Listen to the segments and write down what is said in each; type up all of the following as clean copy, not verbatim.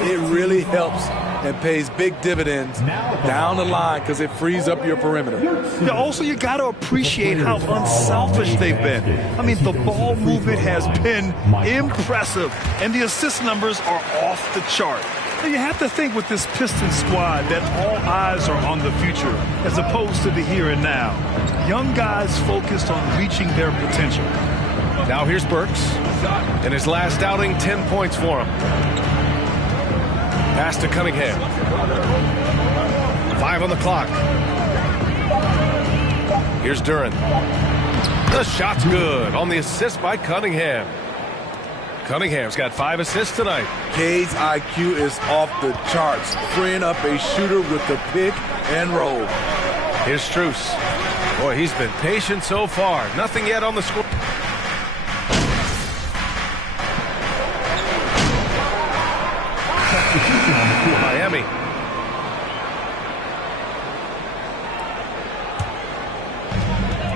It really helps and pays big dividends down the line because it frees up your perimeter. Yeah, also, you got to appreciate how unselfish they've been. I mean, the ball movement has been impressive, and the assist numbers are off the chart. And you have to think with this Pistons squad that all eyes are on the future as opposed to the here and now. Young guys focused on reaching their potential. Now here's Burks. In his last outing, 10 points for him. Pass to Cunningham. 5 on the clock. Here's Duren. The shot's good on the assist by Cunningham. Cunningham's got 5 assists tonight. Cade's IQ is off the charts, freeing up a shooter with the pick and roll. Here's Strus. Boy, he's been patient so far. Nothing yet on the score. Miami.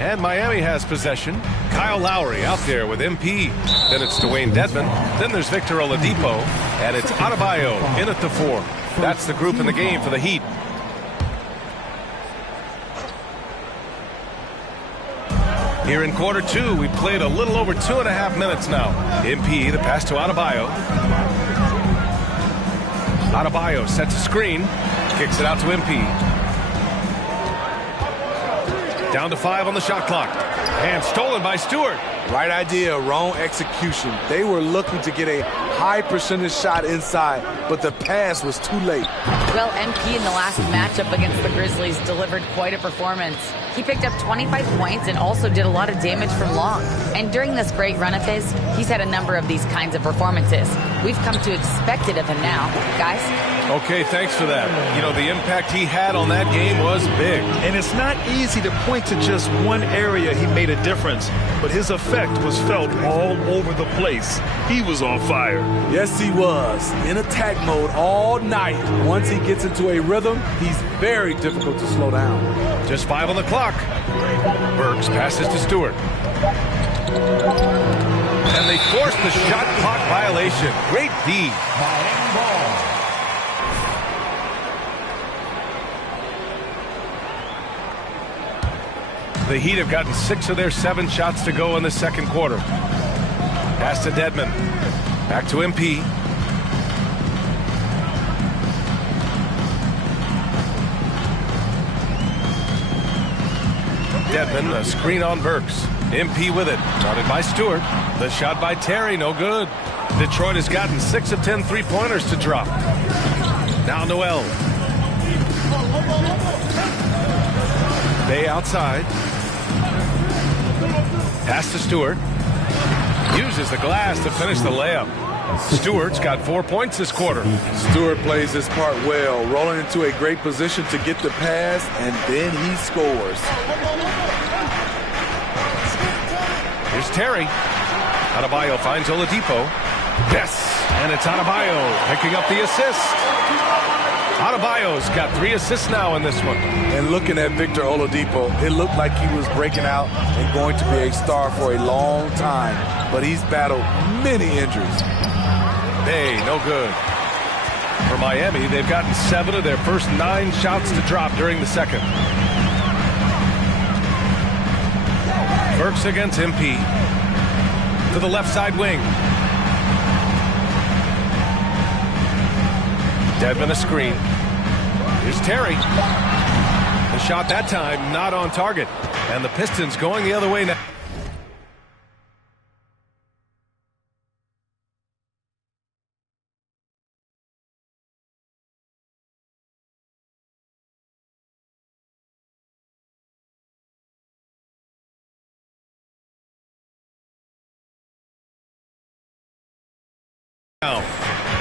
And Miami has possession. Kyle Lowry out there with MP. Then it's Dwayne Dedmon. Then there's Victor Oladipo. And it's Adebayo in at the 4. That's the group in the game for the Heat. Here in quarter 2, we played a little over 2.5 minutes now. MP, the pass to Adebayo. Adebayo sets a screen. Kicks it out to MP. Down to 5 on the shot clock. And stolen by Stewart. Right idea, wrong execution. They were looking to get a high percentage shot inside, but the pass was too late. Well, MP in the last matchup against the Grizzlies delivered quite a performance. He picked up 25 points and also did a lot of damage from long. And during this great run of his, he's had a number of these kinds of performances. We've come to expect it of him now. Guys? Okay, thanks for that. You know, the impact he had on that game was big. And it's not easy to point to just one area he made a difference, but his effect was felt all over the place. He was on fire. Yes, he was. In attack mode all night. Once he gets into a rhythm, he's very difficult to slow down. Just 5 on the clock. Burks passes to Stewart. And they force the shot clock violation. Great D. The Heat have gotten 6 of their 7 shots to go in the second quarter. Pass to Dedmon. Back to MP. Dedmon, a screen on Burks. MP with it. Guarded by Stewart. The shot by Terry, no good. Detroit has gotten 6 of 10 three-pointers to drop. Now Noel. Bay outside. Pass to Stewart. Uses the glass to finish the layup. Stewart's got 4 points this quarter. Stewart plays his part well, rolling into a great position to get the pass, and then he scores. Here's Terry. Adebayo finds Oladipo. Yes, and it's Adebayo picking up the assist. Adebayo's got 3 assists now in this one. And looking at Victor Oladipo, it looked like he was breaking out and going to be a star for a long time. But he's battled many injuries. Hey, no good. For Miami, they've gotten 7 of their first 9 shots to drop during the second. Burks against MP. To the left side wing. Dedmon a screen. Here's Terry. The shot that time not on target. And the Pistons going the other way now.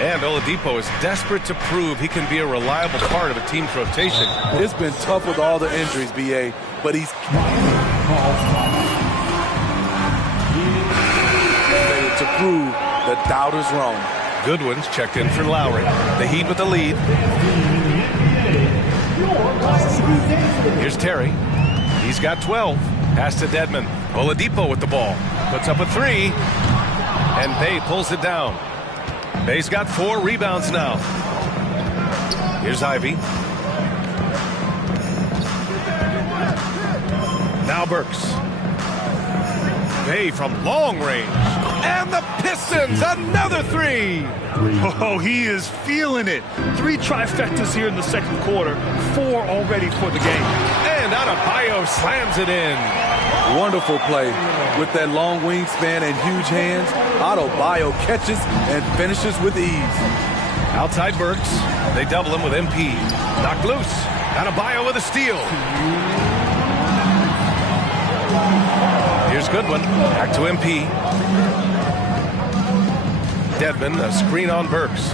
And Oladipo is desperate to prove he can be a reliable part of a team's rotation. It's been tough with all the injuries, B.A., but he's to prove the doubters wrong. Goodwin's checked in for Lowry. The Heat with the lead. Here's Terry. He's got 12. Pass to Dedmon. Oladipo with the ball. Puts up a 3. And Bay pulls it down. Bay's got 4 rebounds now. Here's Ivy. Now Burks. Bay from long range. And the Pistons, another 3. Oh, he is feeling it. 3 trifectas here in the second quarter, 4 already for the game. And Adebayo slams it in. Wonderful play. With that long wingspan and huge hands, Adebayo catches and finishes with ease. Outside Burks. They double him with MP. Knocked loose. Adebayo with a steal. Here's Goodwin. Back to MP. Dedmon, a screen on Burks.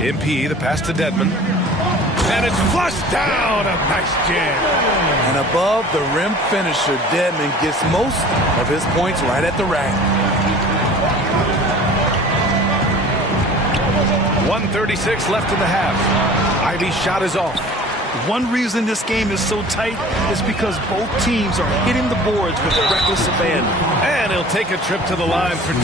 MP, the pass to Dedmon. And it's flushed down. A nice jam. And above the rim finisher, Dedmon gets most of his points right at the rack. 1:36 left in the half. Ivy's shot is off. One reason this game is so tight is because both teams are hitting the boards with reckless abandon. And he'll take a trip to the line for 2.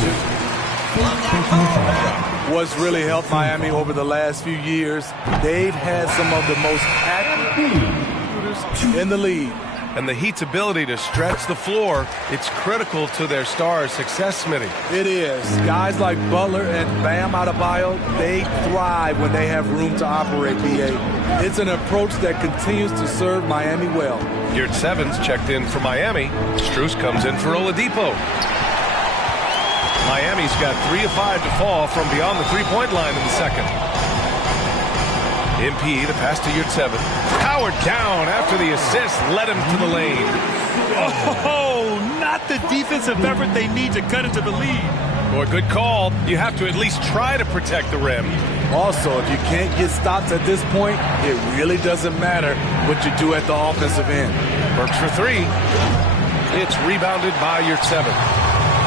What's really helped Miami over the last few years, they've had some of the most accurate shooters in the league. And the Heat's ability to stretch the floor, it's critical to their stars' success, Smitty. It is. Guys like Butler and Bam Adebayo, they thrive when they have room to operate, B.A. It's an approach that continues to serve Miami well. Yurtseven's checked in for Miami. Strus comes in for Oladipo. Miami's got 3 of 5 to fall from beyond the three-point line in the second. MP, the pass to Yurtseven. Powered down after the assist led him to the lane. Oh, not the defensive effort they need to cut into the lead. Boy, good call. You have to at least try to protect the rim. Also, if you can't get stops at this point, it really doesn't matter what you do at the offensive end. Burks for 3. It's rebounded by Yurtseven.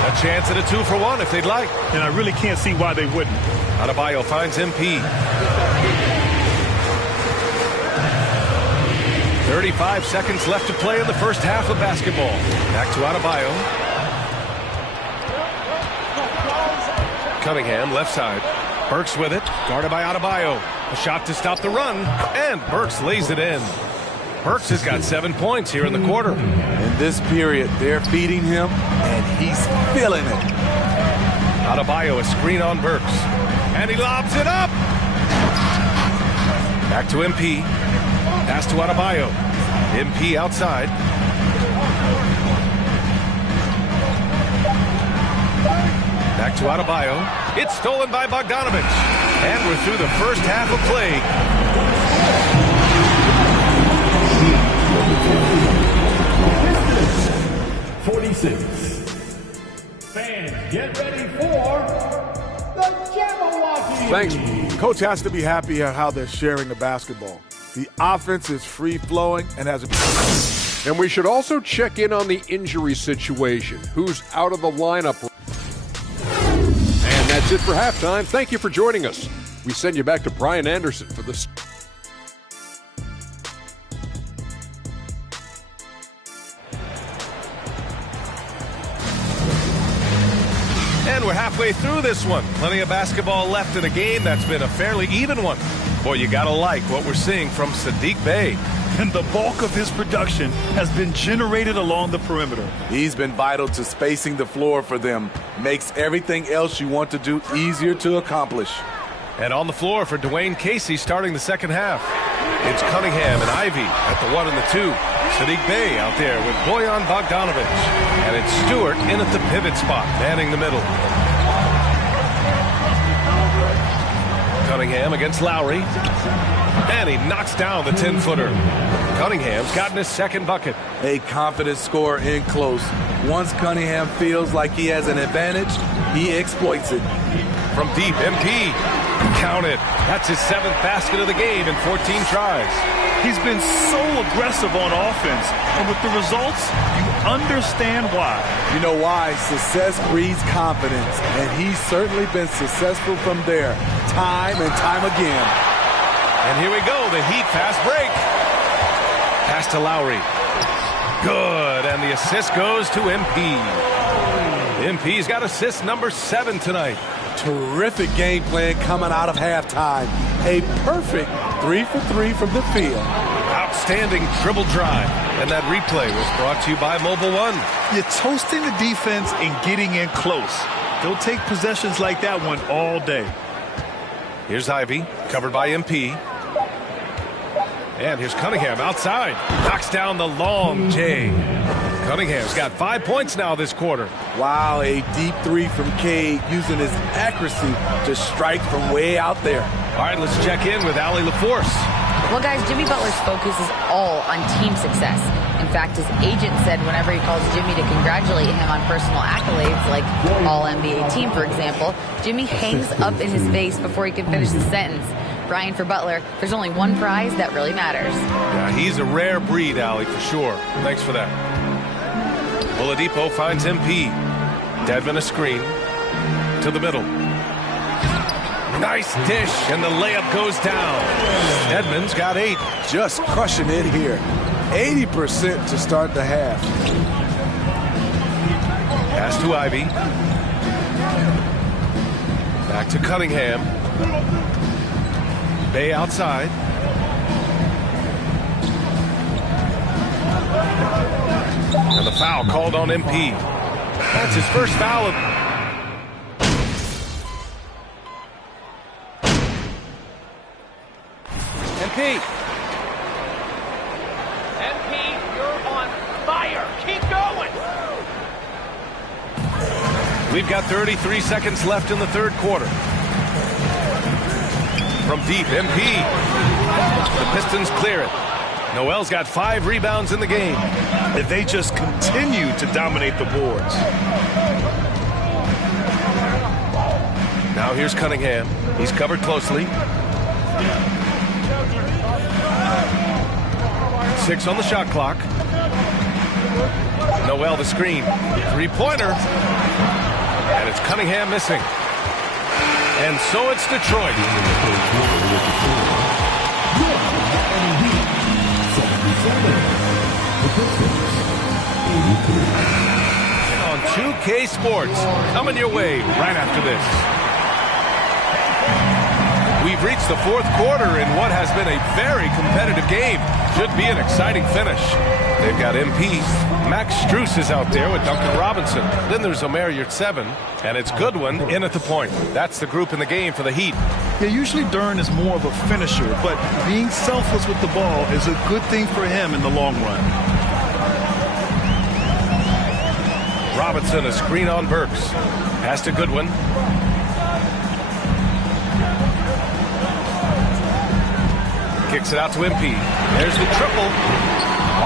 A chance at a 2-for-1 if they'd like. And I really can't see why they wouldn't. Adebayo finds MP. 35 seconds left to play in the first half of basketball. Back to Adebayo. Cunningham, left side. Burks with it, guarded by Adebayo. A shot to stop the run, and Burks lays it in. Burks has got 7 points here in the quarter. In this period, they're feeding him, and he's feeling it. Adebayo, a screen on Burks. And he lobs it up! Back to MP. Pass to Adebayo. MP outside. Back to Adebayo. It's stolen by Bogdanovic. And we're through the first half of play. Fans, get ready for the Jabberwocky. Thanks. Coach has to be happy at how they're sharing the basketball. The offense is free-flowing and has a... And we should also check in on the injury situation. Who's out of the lineup? And that's it for halftime. Thank you for joining us. We send you back to Brian Anderson for this. And we're halfway through this one. Plenty of basketball left in a game that's been a fairly even one. Boy, you gotta like what we're seeing from Saddiq Bey. And the bulk of his production has been generated along the perimeter. He's been vital to spacing the floor for them. Makes everything else you want to do easier to accomplish. And on the floor for Dwayne Casey starting the second half. It's Cunningham and Ivy at the 1 and the 2. Saddiq Bey out there with Bojan Bogdanovic. And it's Stewart in at the pivot spot, manning the middle. Cunningham against Lowry. And he knocks down the 10-footer. Cunningham's gotten his second bucket. A confident scorer in close. Once Cunningham feels like he has an advantage, he exploits it. From deep, MP. Count it. That's his 7th basket of the game in 14 tries. He's been so aggressive on offense, and with the results, you understand why. You know why? Success breeds confidence, and he's certainly been successful from there, time and time again. And here we go, the Heat fast break. Pass to Lowry. Good, and the assist goes to MP. MP's got assist number 7 tonight. Terrific game plan coming out of halftime. A perfect 3 for 3 from the field. Outstanding dribble drive. And that replay was brought to you by Mobile One. You're toasting the defense and getting in close. They'll take possessions like that one all day. Here's Ivy, covered by MP. And here's Cunningham outside. Knocks down the long J. Cunningham's got 5 points now this quarter. Wow, a deep 3 from Cade using his accuracy to strike from way out there. All right, let's check in with Allie LaForce. Well, guys, Jimmy Butler's focus is all on team success. In fact, his agent said whenever he calls Jimmy to congratulate him on personal accolades, like All-NBA team, for example, Jimmy hangs up in his face before he can finish the sentence. Brian, for Butler, there's only one prize that really matters. Yeah, he's a rare breed, Allie, for sure. Thanks for that. Oladipo finds MP. Dedmon a screen. To the middle. Nice dish, and the layup goes down. Dedmon's got 8. Just crushing it here. 80% to start the half. Pass to Ivy. Back to Cunningham. Bay outside. And the foul called on MP. That's his first foul of... MP, you're on fire. Keep going. We've got 33 seconds left in the third quarter. From deep, MP. The Pistons clear it. Noel's got 5 rebounds in the game. And they just continue to dominate the boards. Now here's Cunningham. He's covered closely. 6 on the shot clock. Noel the screen. 3-pointer. And it's Cunningham missing. And so it's Detroit. On 2K Sports, coming your way right after this. We've reached the fourth quarter in what has been a very competitive game. Should be an exciting finish. They've got MP. Max Strus is out there with Duncan Robinson. Then there's Omer Yurtseven, and it's Goodwin in at the point. That's the group in the game for the Heat. Yeah, usually Dern is more of a finisher, but being selfless with the ball is a good thing for him in the long run. Robinson, a screen on Burks. Pass to Goodwin. Kicks it out to MP. There's the triple.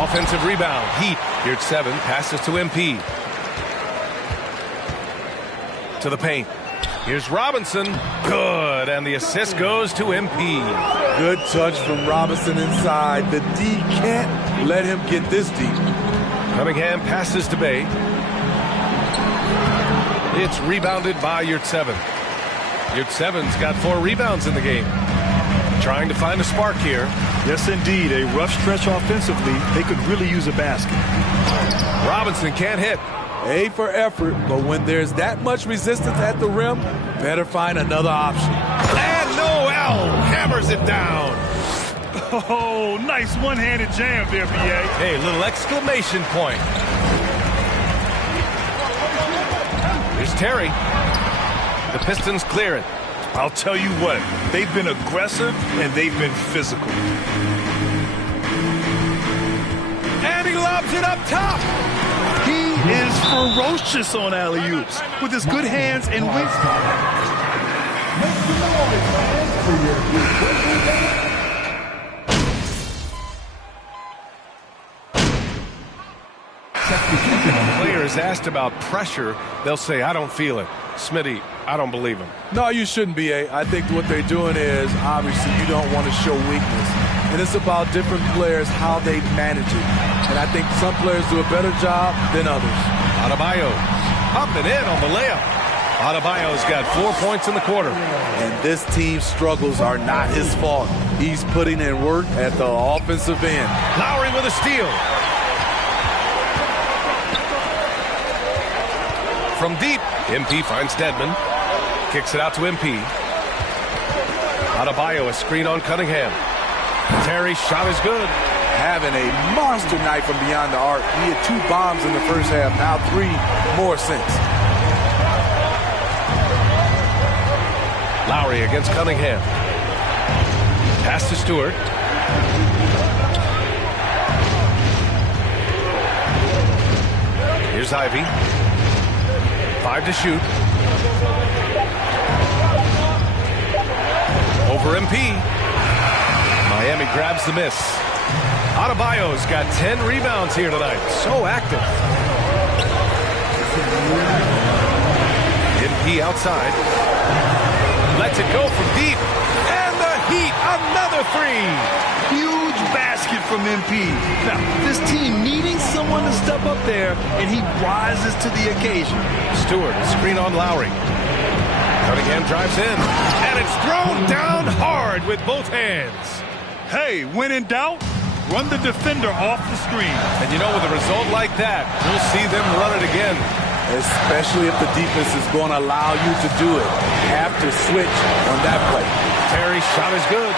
Offensive rebound. Heat. Yurtseven passes to MP. To the paint. Here's Robinson. Good. And the assist goes to MP. Good touch from Robinson inside. The D can't let him get this deep. Cunningham passes to Bay. It's rebounded by Yurtseven. Yurtseven's got 4 rebounds in the game. Trying to find a spark here. Yes, indeed. A rough stretch offensively. They could really use a basket. Robinson can't hit. A for effort, but when there's that much resistance at the rim, better find another option. And Noel hammers it down. Oh, nice one-handed jam there, B.A. Hey, little exclamation point. Here's Terry. The Pistons clear it. I'll tell you what, they've been aggressive and they've been physical. And he lobs it up top. He is ferocious on alley-oops with his good hands and wingspan. Players asked about pressure, they'll say, I don't feel it. Smitty, I don't believe him. No, you shouldn't be, A. I think what they're doing is, obviously, you don't want to show weakness. And it's about different players, how they manage it. And I think some players do a better job than others. Adebayo up and in on the layup. Adebayo's got 4 points in the quarter. And this team's struggles are not his fault. He's putting in work at the offensive end. Lowry with a steal. From deep, MP finds Dedmon. Kicks it out to MP. Adebayo, a screen on Cunningham. Terry's shot is good. Having a monster night from beyond the arc. He had 2 bombs in the first half, now 3 more since. Lowry against Cunningham. Pass to Stewart. Here's Ivy. 5 to shoot. Over MP. Miami grabs the miss. Adebayo's got 10 rebounds here tonight. So active. MP outside. Lets it go from deep. And the Heat, another 3. Huge basket from MP. Now, this team needing someone to step up there, and he rises to the occasion. Stewart, a screen on Lowry. Cunningham drives in. And it's thrown down hard with both hands. Hey, when in doubt, run the defender off the screen. And you know, with a result like that, you'll see them run it again. Especially if the defense is going to allow you to do it. You have to switch on that play. Terry's shot is good.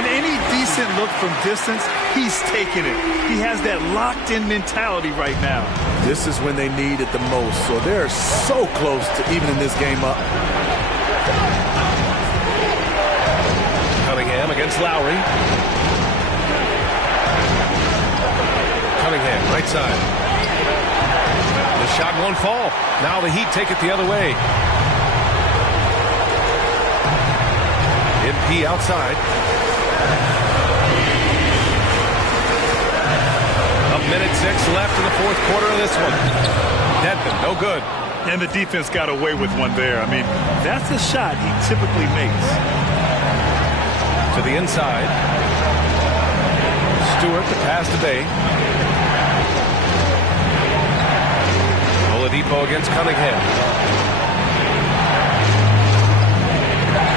And any decent look from distance, he's taking it. He has that locked-in mentality right now. This is when they need it the most. So they're so close to evening this game up. Cunningham against Lowry. Cunningham, right side. The shot won't fall. Now the Heat take it the other way. MP outside. A minute 6 left in the fourth quarter of this one. Dedmon, no good. And the defense got away with one there. I mean, that's a shot he typically makes. To the inside. Stewart, the pass to Bay. Oladipo against Cunningham.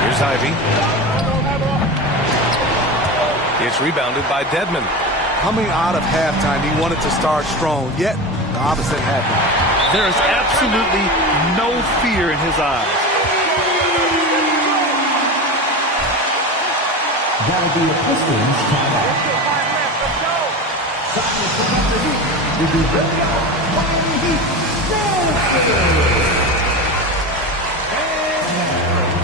Here's Ivy. It's rebounded by Dedmon. Coming out of halftime, he wanted to start strong, yet the opposite happened. There is absolutely no fear in his eyes. That'll be a Pistons timeout. We'll be ready out. Miami Heat.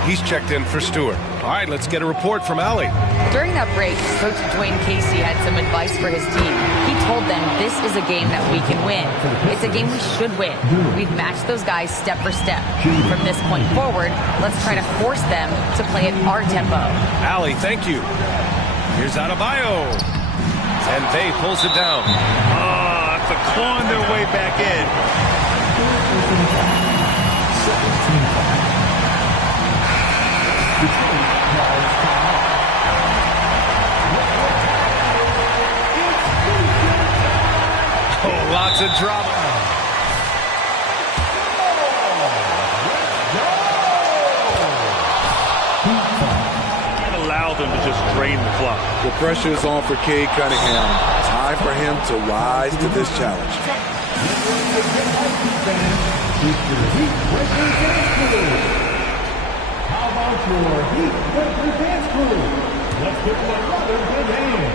He's checked in for Stewart. All right, let's get a report from Allie. During that break, Coach Dwayne Casey had some advice for his team. He told them this is a game that we can win. It's a game we should win. We've matched those guys step for step. From this point forward, let's try to force them to play at our tempo. Allie, thank you. Here's Adebayo. And Bay pulls it down. After clawing their way back in. Oh, lots of drama. And allow them to just drain the clock. The pressure is on for Cade Cunningham. Time for him to rise to this challenge. How about your Heat Winter Dance Crew? Let's give them another big hand.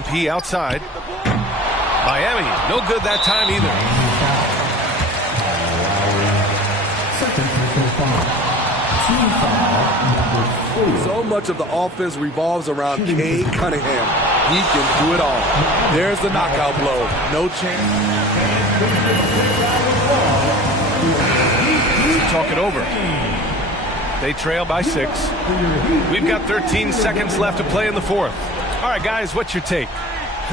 MP outside. Miami, no good that time either. So much of the offense revolves around Cade Cunningham. He can do it all. There's the knockout blow. No chance. Talk it over. They trail by 6. We've got 13 seconds left to play in the fourth. All right, guys, what's your take?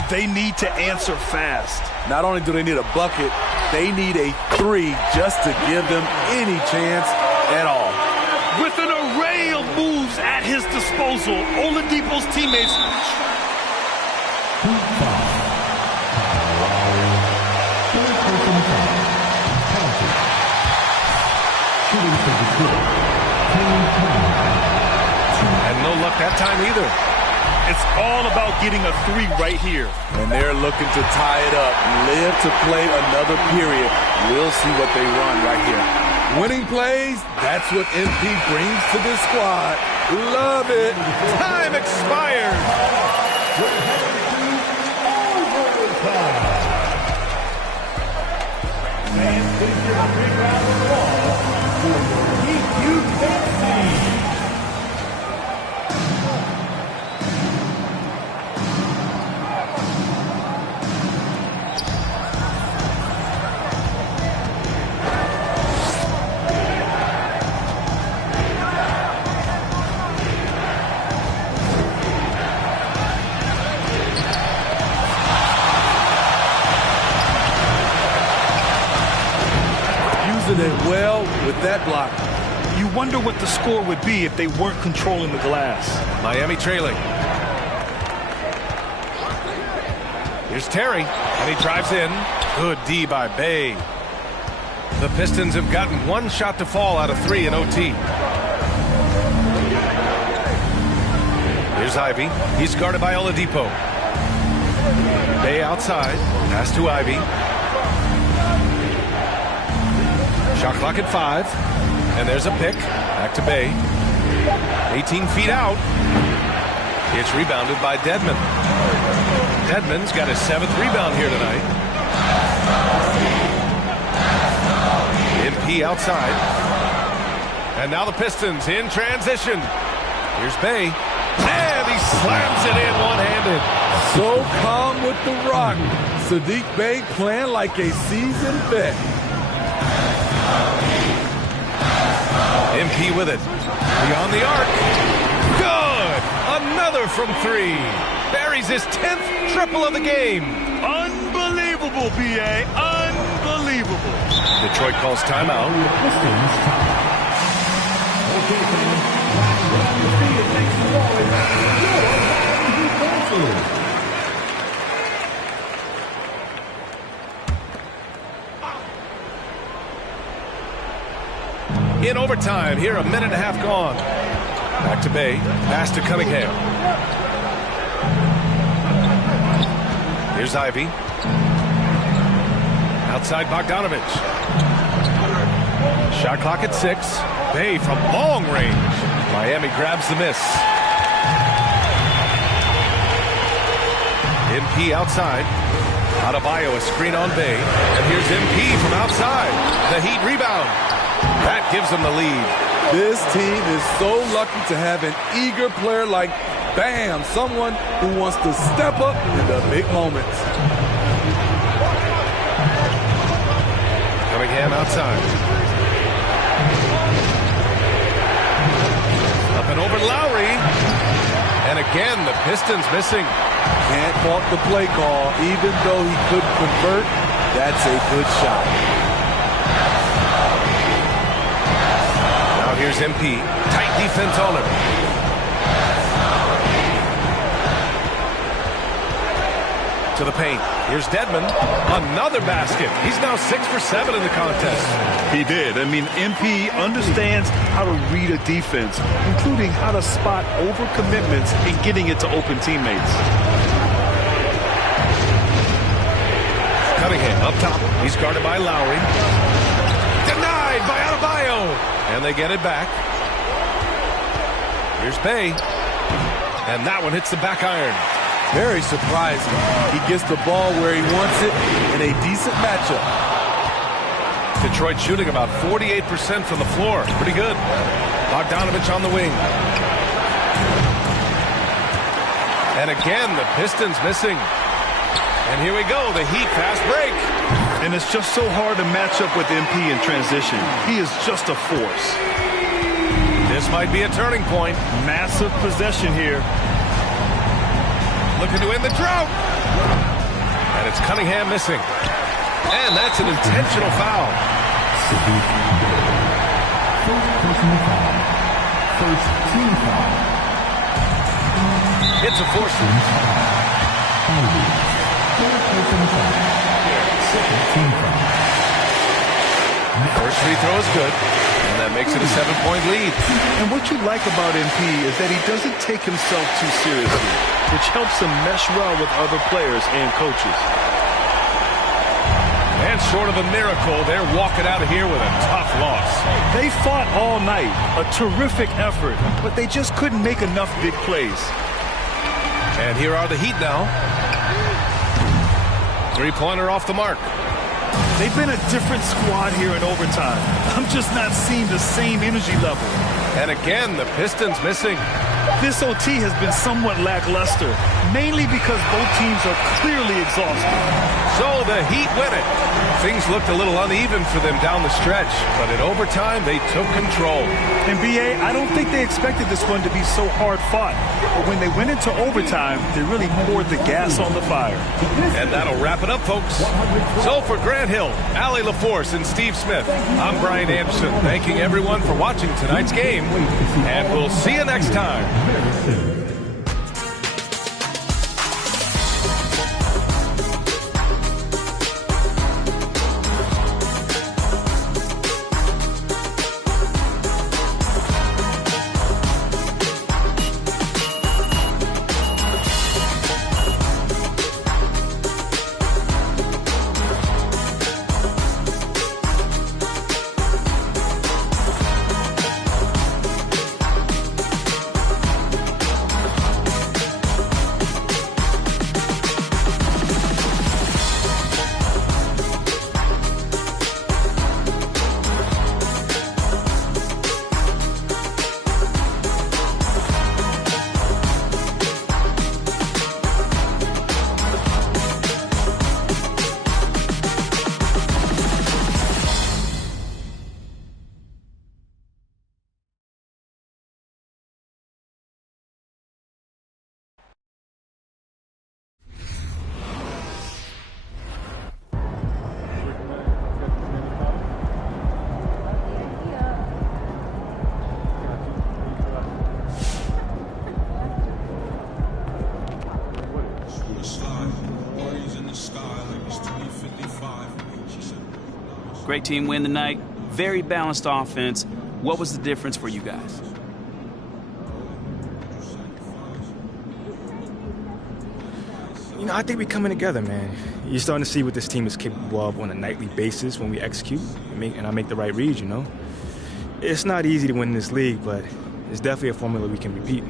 They need to answer fast. Not only do they need a bucket, they need a 3 just to give them any chance at all. With an array of moves at his disposal, Oladipo's teammates. And no luck that time either. It's all about getting a 3 right here. And they're looking to tie it up, live to play another period. We'll see what they run right here. Winning plays, that's what MP brings to this squad. Love it. Time expired. And please give a big round of applause for Keith Betsy. It well with that block. You wonder what the score would be if they weren't controlling the glass. Miami trailing. Here's Terry, and he drives in. Good D by Bay. The Pistons have gotten one shot to fall out of 3 in OT. Here's Ivy. He's guarded by Oladipo. Bay outside. Pass to Ivy. Shot clock at 5. And there's a pick. Back to Bay. 18 feet out. It's rebounded by Dedmon. Dedmon's got his 7th rebound here tonight. MP outside. And now the Pistons in transition. Here's Bay. And he slams it in one-handed. So calm with the rock. Sadiq Bey playing like a seasoned vet. MP with it. Beyond the arc. Good! Another from 3. Buries his 10th triple of the game. Unbelievable, B.A. Unbelievable. Detroit calls timeout. Okay, fans. Round the field. Thanks for calling. In overtime, here a minute and a half gone. Back to Bay, pass to Cunningham. Here's Ivy. Outside Bogdanovich. Shot clock at 6. Bay from long range. Miami grabs the miss. MP outside. Adebayo a screen on Bay. And here's MP from outside. The Heat rebound. That gives them the lead. This team is so lucky to have an eager player like Bam, someone who wants to step up in the big moments. Cunningham outside. Up and over Lowry. And again, the Pistons missing. Can't fault the play call. Even though he couldn't convert, that's a good shot. Here's MP. Tight defense on him. To the paint. Here's Dedmon. Another basket. He's now 6 for 7 in the contest. He did. I mean, MP understands how to read a defense, including how to spot overcommitments and getting it to open teammates. Cunningham up top. He's guarded by Lowry. Denied by Adebayo. And they get it back. Here's Bay. And that one hits the back iron. Very surprising. He gets the ball where he wants it in a decent matchup. Detroit shooting about 48% from the floor. Pretty good. Bogdanovich on the wing. And again, the Pistons missing. And here we go, the Heat fast break. And it's just so hard to match up with MP in transition. He is just a force. This might be a turning point. Massive possession here. Looking to end the drought. And it's Cunningham missing. And that's an intentional foul. First personal foul. First team foul. It's a force. Third personal foul. Second team foul. First free throw is good, and that makes it a 7-point lead. And what you like about MP is that he doesn't take himself too seriously, which helps him mesh well with other players and coaches. And short of a miracle, they're walking out of here with a tough loss. They fought all night, a terrific effort, but they just couldn't make enough big plays. And here are the Heat now. Three-pointer off the mark. They've been a different squad here in overtime. I'm just not seeing the same energy level. And again, the Pistons missing. This OT has been somewhat lackluster, mainly because both teams are clearly exhausted. So the Heat win it. Things looked a little uneven for them down the stretch, but in overtime, they took control. And BA, I don't think they expected this one to be so hard fought. But when they went into overtime, they really poured the gas on the fire. And that'll wrap it up, folks. So for Grant Hill, Allie LaForce, and Steve Smith, I'm Brian Anderson, thanking everyone for watching tonight's game. And we'll see you next time. Great team win tonight. Very balanced offense. What was the difference for you guys? You know, I think we're coming together, man. You're starting to see what this team is capable of on a nightly basis when we execute and I make the right reads, you know? It's not easy to win this league, but it's definitely a formula we can repeat.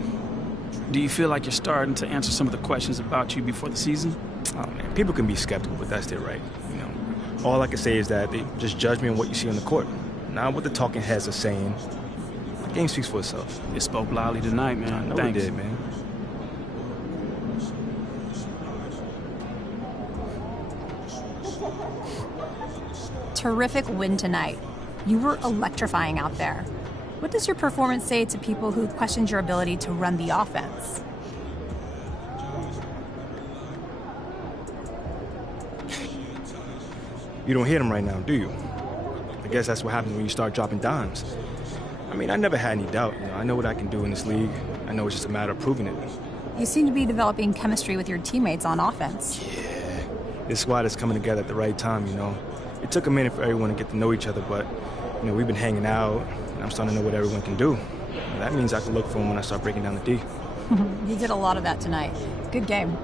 Do you feel like you're starting to answer some of the questions about you before the season? Oh, man, people can be skeptical, but that's their right, you know? All I can say is that they just judge me on what you see on the court, not what the talking heads are saying. The game speaks for itself. You spoke loudly tonight, man. I know Thanks. it did, man. Terrific win tonight. You were electrifying out there. What does your performance say to people who questioned your ability to run the offense? You don't hear them right now, do you? I guess that's what happens when you start dropping dimes. I mean, I never had any doubt. You know, I know what I can do in this league. I know it's just a matter of proving it. You seem to be developing chemistry with your teammates on offense. Yeah, this squad is coming together at the right time, you know. It took a minute for everyone to get to know each other, but, you know, we've been hanging out, and I'm starting to know what everyone can do. And that means I can look for them when I start breaking down the D. You did a lot of that tonight. Good game.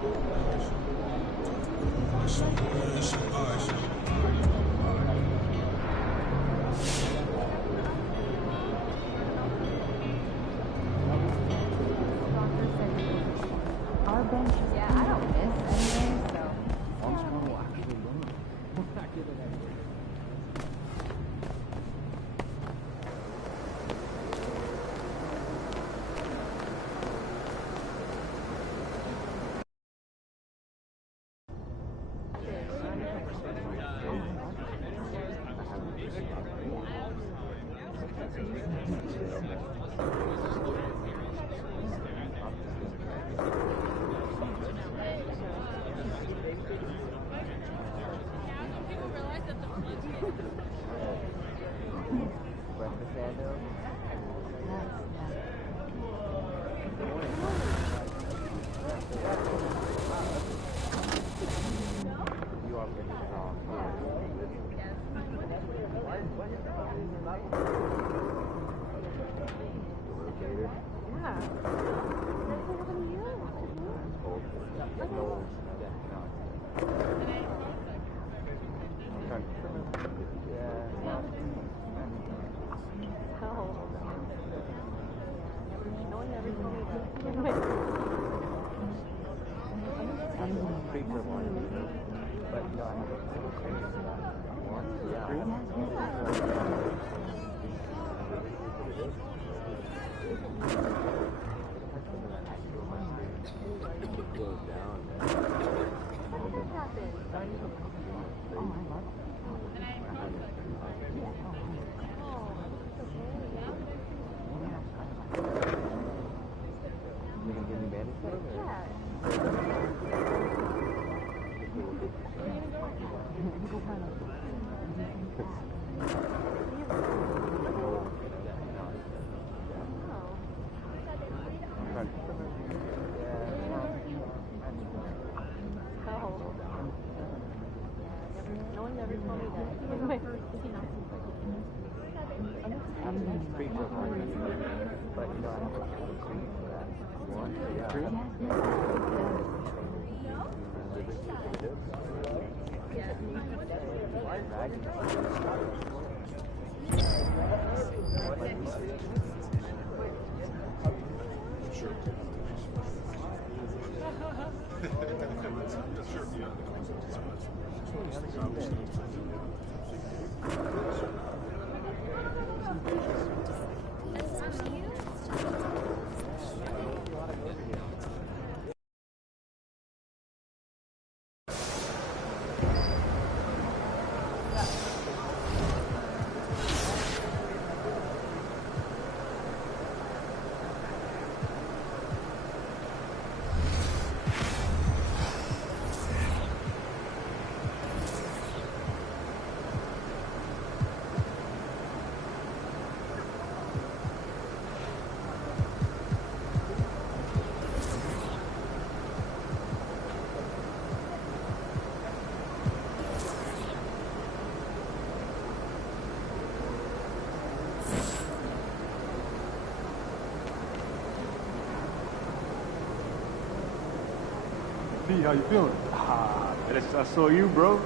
B, how you feeling? Ah, I saw you, bro.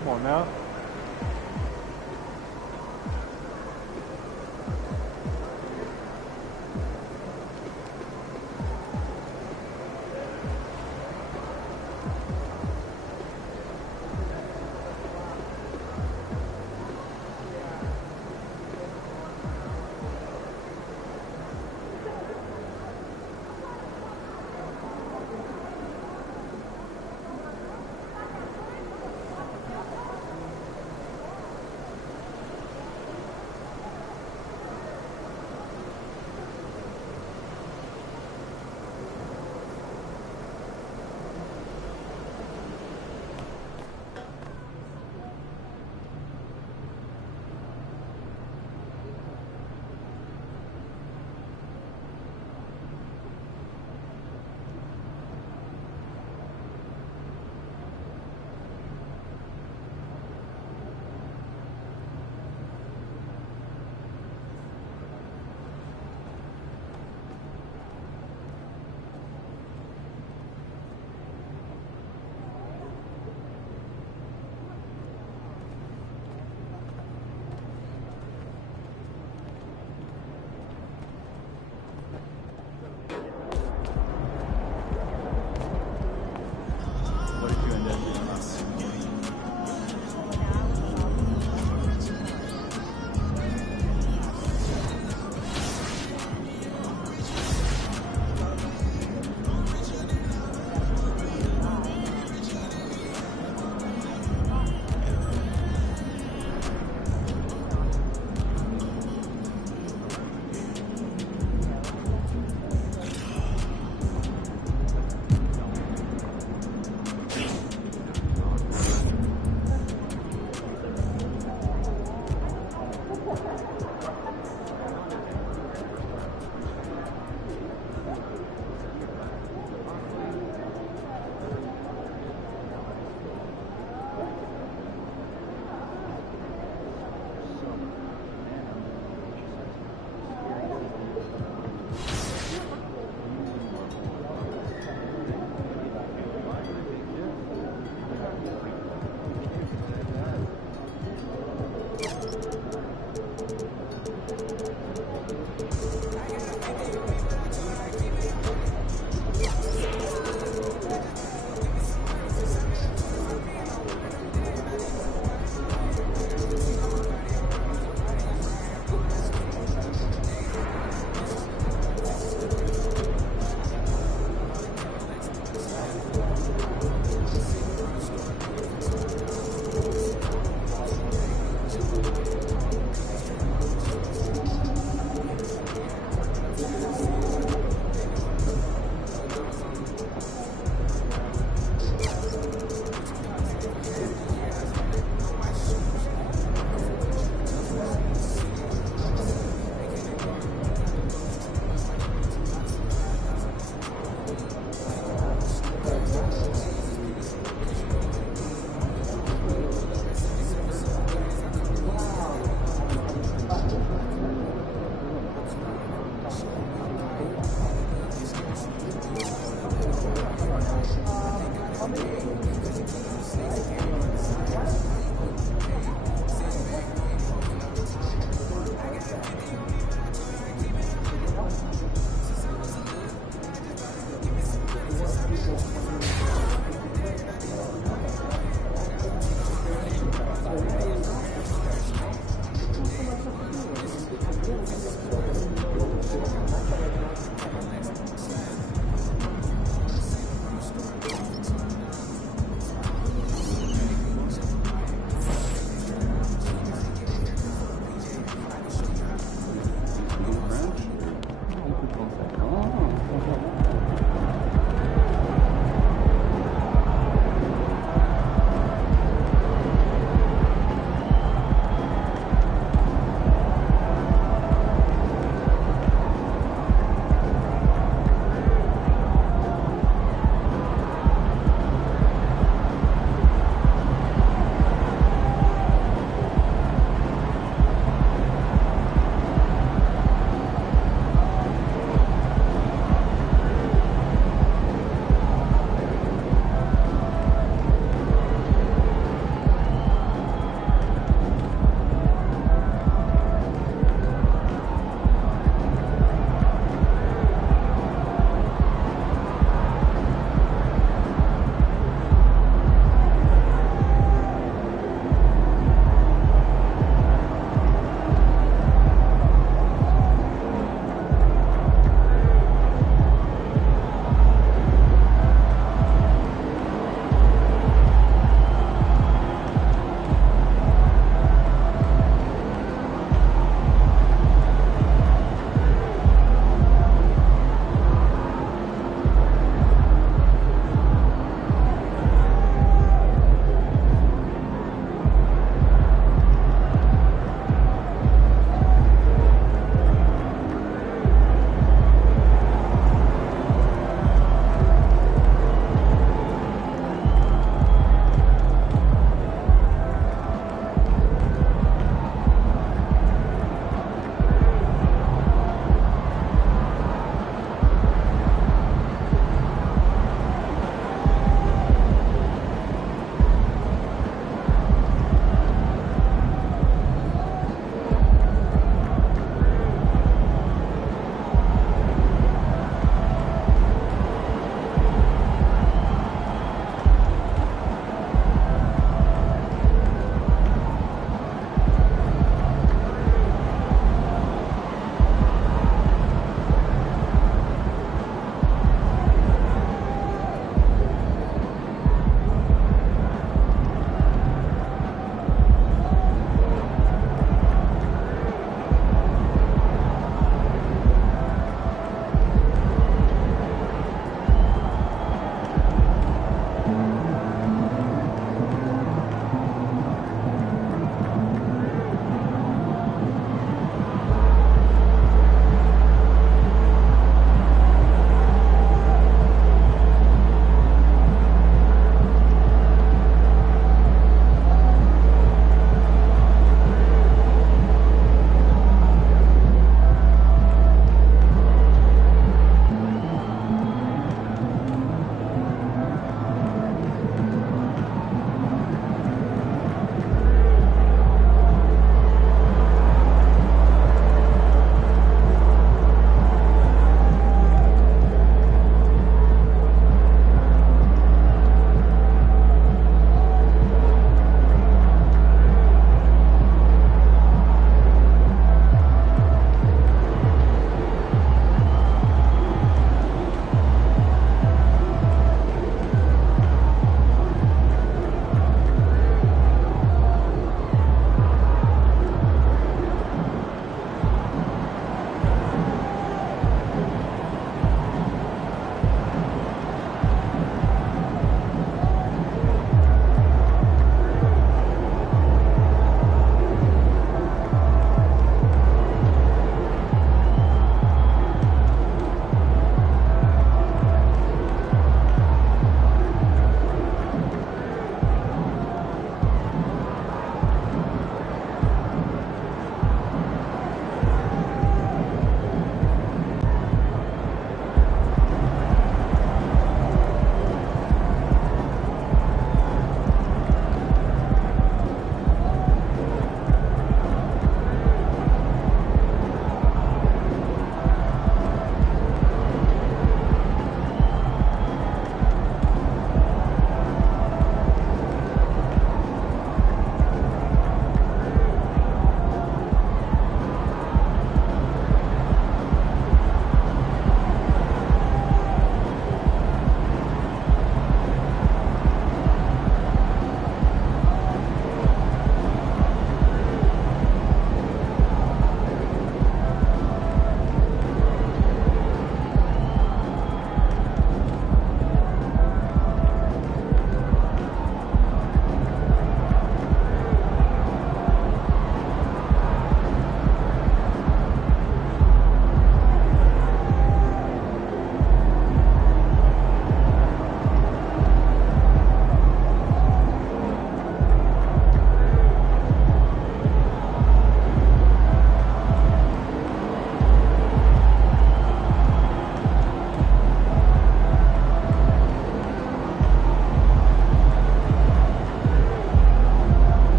Come on now.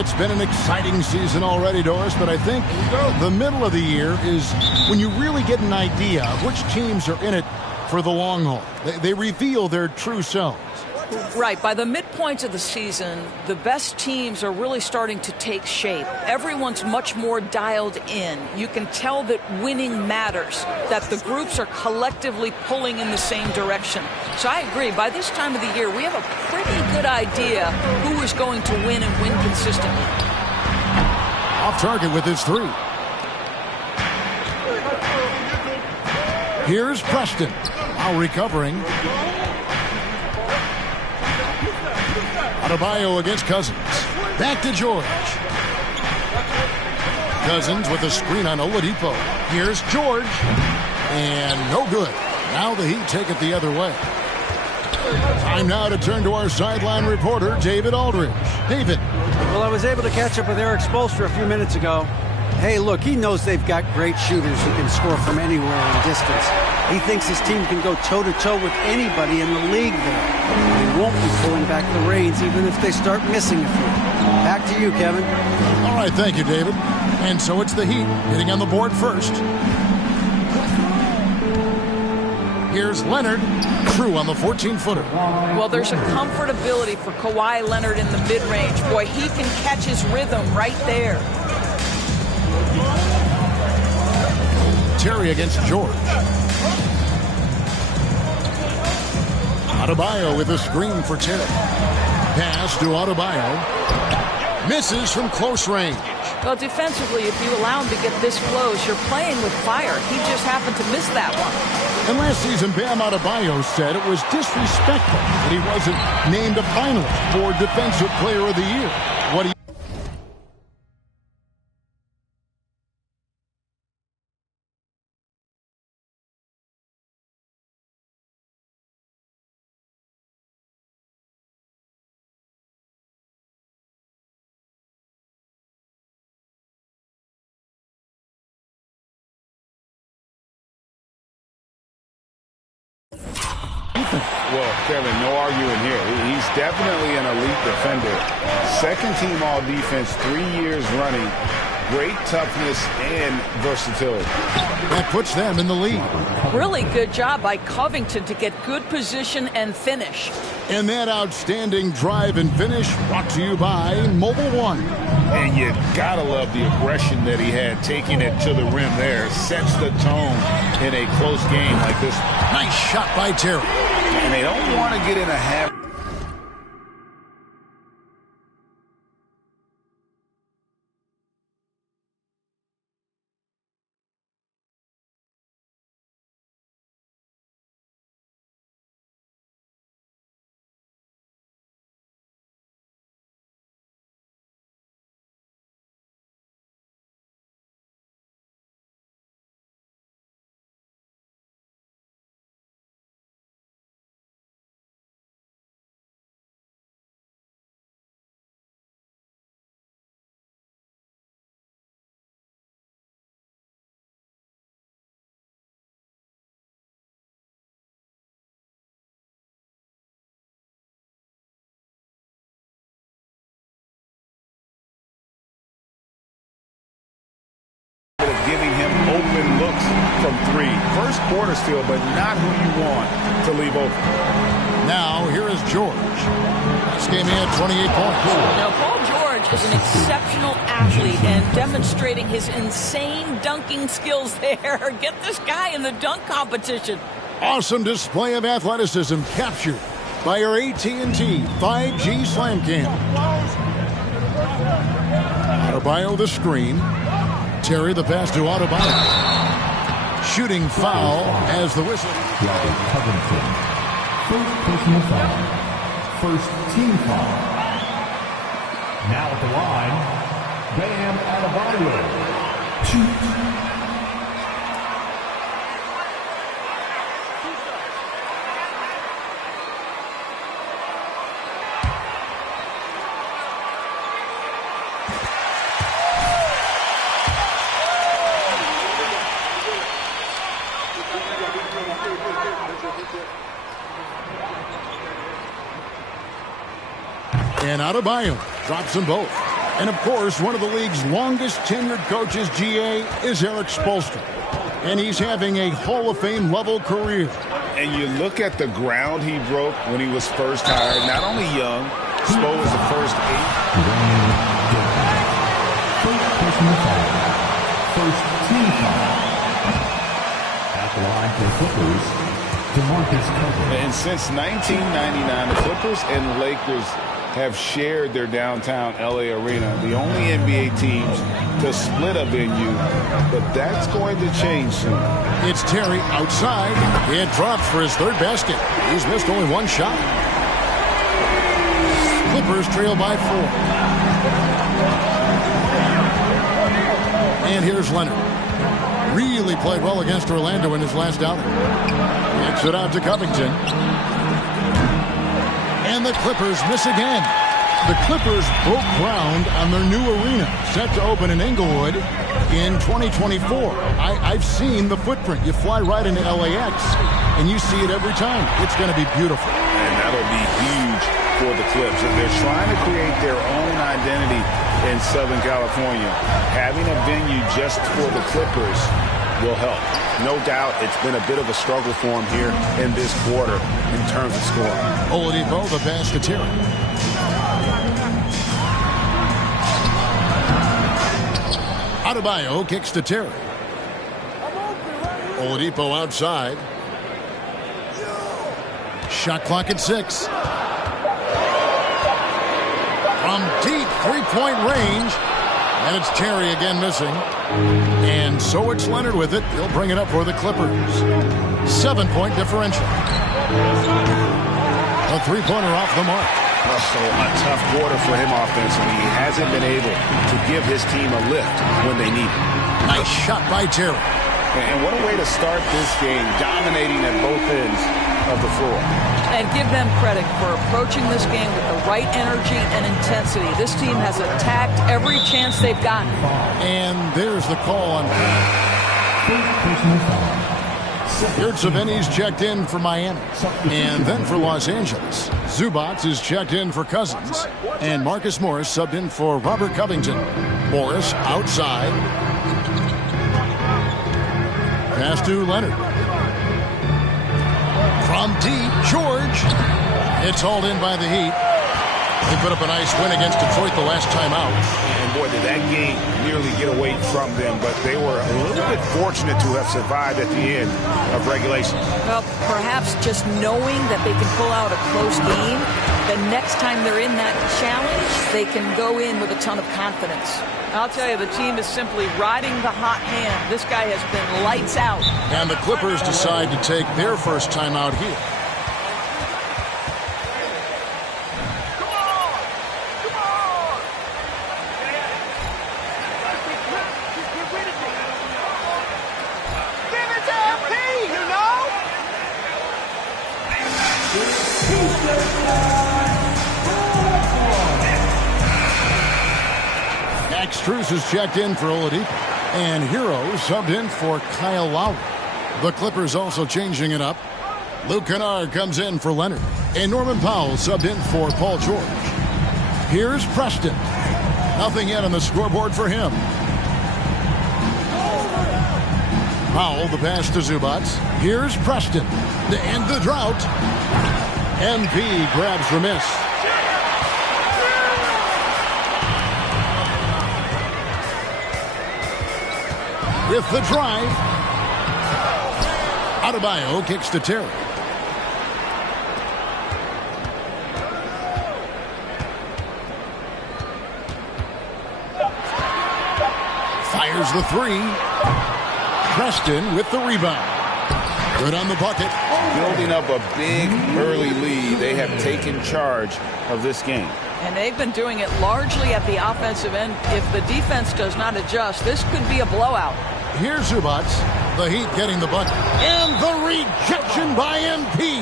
it's been an exciting season already, Doris, but I think the middle of the year is when you really get an idea of which teams are in it for the long haul. They reveal their true selves. Right. By the midpoint of the season, the best teams are really starting to take shape. Everyone's much more dialed in. You can tell that winning matters, that the groups are collectively pulling in the same direction. So I agree. By this time of the year, we have a pretty good idea who is going to win and win consistently. Off target with his 3. Here's Preston. Now recovering. Adebayo against Cousins. Back to George. Cousins with a screen on Oladipo. Here's George. And no good. Now the Heat take it the other way. Time now to turn to our sideline reporter, David Aldridge. David. Well, I was able to catch up with Eric Spoelstra a few minutes ago. Hey, look, he knows they've got great shooters who can score from anywhere in distance. He thinks his team can go toe-to-toe with anybody in the league there. He won't be pulling back the reins even if they start missing a few. Back to you, Kevin. All right, thank you, David. And so it's the Heat hitting on the board first. Here's Leonard. True on the 14-footer. Well, there's a comfortability for Kawhi Leonard in the mid-range. Boy, he can catch his rhythm right there. Terry against George. Adebayo with a screen for Terry. Pass to Adebayo. Misses from close range. Well, defensively, if you allow him to get this close, you're playing with fire. He just happened to miss that one. And last season, Bam Adebayo said it was disrespectful that he wasn't named a finalist for Defensive Player of the Year. What do you... Well, Kevin, no arguing here. He's definitely an elite defender. Second team all defense, 3 years running. Great toughness and versatility. That puts them in the lead. Really good job by Covington to get good position and finish. And that outstanding drive and finish brought to you by Mobile One. And you gotta love the aggression that he had taking it to the rim there. Sets the tone in a close game like this. Nice shot by Terry. And they don't want to get in a habit. Giving him open looks from 3. First quarter still, but not who you want to leave open. Now, here is George. This game he had 28 points. Now, Paul George is an exceptional athlete and demonstrating his insane dunking skills there. Get this guy in the dunk competition. Awesome display of athleticism captured by our AT&T 5G Slam Cam. Adebayo the screen. Terry the pass to Adebayo. Shooting foul as the whistle. Robert Covington. First personal foul. First team foul. Now at the line, Bam Adebayo. Shoot. And Adebayo drops them both. And, of course, one of the league's longest tenured coaches, GA, is Eric Spoelstra. And he's having a Hall of Fame level career. And you look at the ground he broke when he was first hired. Not only young, Spo was the first 8. First team foul. At the line for the Clippers, DeMarcus Cousins. And since 1999, the Clippers and Lakers have shared their downtown LA arena, the only NBA teams to split a venue, but that's going to change soon. It's Terry outside. It dropped for his third basket. He's missed only one shot. Clippers trail by 4. And here's Leonard. Really played well against Orlando in his last outing. Kicks it out to Covington. And the Clippers miss again. The Clippers broke ground on their new arena, set to open in Inglewood in 2024. I've seen the footprint. You fly right into LAX, and you see it every time. It's going to be beautiful. And that'll be huge for the Clips. If they're trying to create their own identity in Southern California, having a venue just for the Clippers will help. No doubt it's been a bit of a struggle for him here in this quarter in terms of scoring. Oladipo, the pass to Terry. Adebayo kicks to Terry. Oladipo outside. Shot clock at 6. From deep three-point range. And it's Terry again missing. And so it's Leonard with it. He'll bring it up for the Clippers. 7-point differential. A three-pointer off the mark. Also a tough quarter for him offensively. He hasn't been able to give his team a lift when they need it. Nice shot by Terry. And what a way to start this game, dominating at both ends of the floor. And give them credit for approaching this game with the right energy and intensity. This team has attacked every chance they've gotten. And there's the call on Yurtseven's checked in for Miami. And then for Los Angeles, Zubac is checked in for Cousins. And Marcus Morris subbed in for Robert Covington. Morris outside. Pass to Leonard. From deep, George. It's hauled in by the Heat. They put up a nice win against Detroit the last time out. And boy, did that game nearly get away from them, but they were a little bit fortunate to have survived at the end of regulation. Well, perhaps just knowing that they can pull out a close game, the next time they're in that challenge, they can go in with a ton of confidence. I'll tell you, the team is simply riding the hot hand. This guy has been lights out. And the Clippers decide to take their first time out here. Strus is checked in for Oladipo. And Hero subbed in for Kyle Lowry. The Clippers also changing it up. Luke Kennard comes in for Leonard. And Norman Powell subbed in for Paul George. Here's Preston. Nothing yet on the scoreboard for him. Powell, the pass to Zubac. Here's Preston to end the drought. MP grabs the miss. With the drive, Adebayo kicks to Terry. Fires the three. Preston with the rebound. Good on the bucket. Building up a big early lead. They have taken charge of this game. And they've been doing it largely at the offensive end. If the defense does not adjust, this could be a blowout. Here's Zubac. The Heat getting the bucket. And the rejection by MP.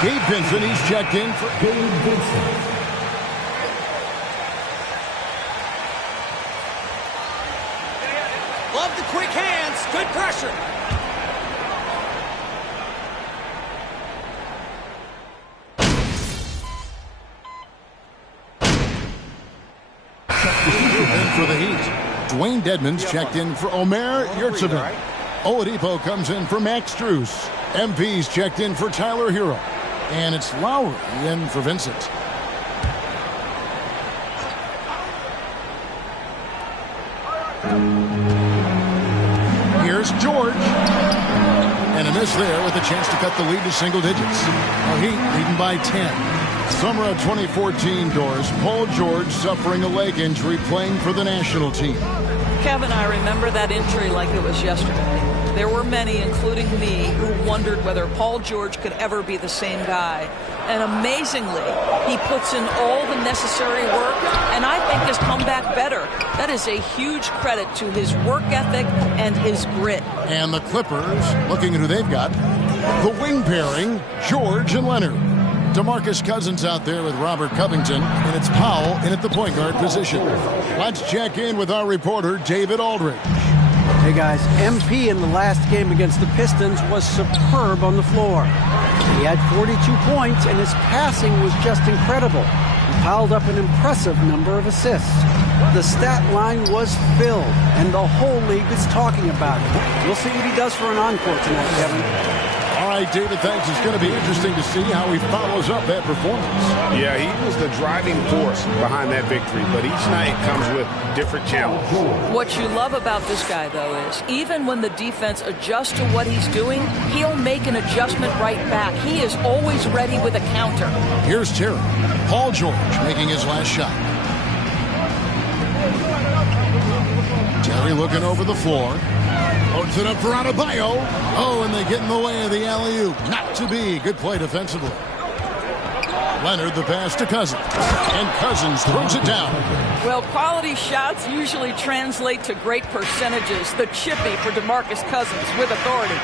Gabe Vincent, he's checked in for Gabe Vincent. Love the quick hands. Good pressure. for the Heat. Dwayne Dedmon's checked in for Omer Yurtseven. Oladipo comes in for Max Strus. MP's checked in for Tyler Hero. And it's Lowry in for Vincent. Here's George. And a miss there with a chance to cut the lead to single digits. The Heat leading by 10. Summer of 2014, Doris. Paul George suffering a leg injury playing for the national team. Kevin, I remember that injury like it was yesterday. There were many, including me, who wondered whether Paul George could ever be the same guy. And amazingly, he puts in all the necessary work, and I think has come back better. That is a huge credit to his work ethic and his grit. And the Clippers, looking at who they've got, the wing pairing, George and Leonard. DeMarcus Cousins out there with Robert Covington, and it's Powell in at the point guard position. Let's check in with our reporter, David Aldridge. Hey guys, MP in the last game against the Pistons was superb on the floor. He had 42 points, and his passing was just incredible. He piled up an impressive number of assists. The stat line was filled, and the whole league is talking about it. We'll see what he does for an encore tonight, Kevin. All right, David, thanks. It's going to be interesting to see how he follows up that performance. Yeah, he was the driving force behind that victory, but each night comes with different challenges. What you love about this guy, though, is even when the defense adjusts to what he's doing, he'll make an adjustment right back. He is always ready with a counter. Here's Terry. Paul George making his last shot. Terry looking over the floor. Loads it up for Adebayo. Oh, and they get in the way of the alley-oop. Not to be. Good play defensively. Leonard, the pass to Cousins. And Cousins throws it down. Well, quality shots usually translate to great percentages. The chippy for DeMarcus Cousins with authority.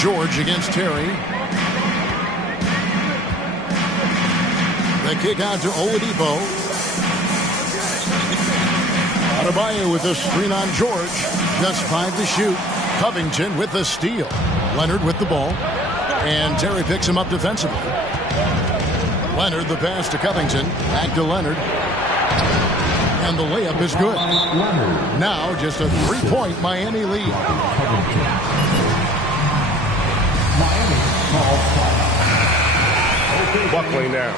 George against Terry. The kick out to Oladipo. Adebayo with a screen on George. Just 5 to shoot. Covington with the steal. Leonard with the ball. And Terry picks him up defensively. Leonard, the pass to Covington. Back to Leonard. And the layup is good. Now just a 3-point Miami lead. Buckley now.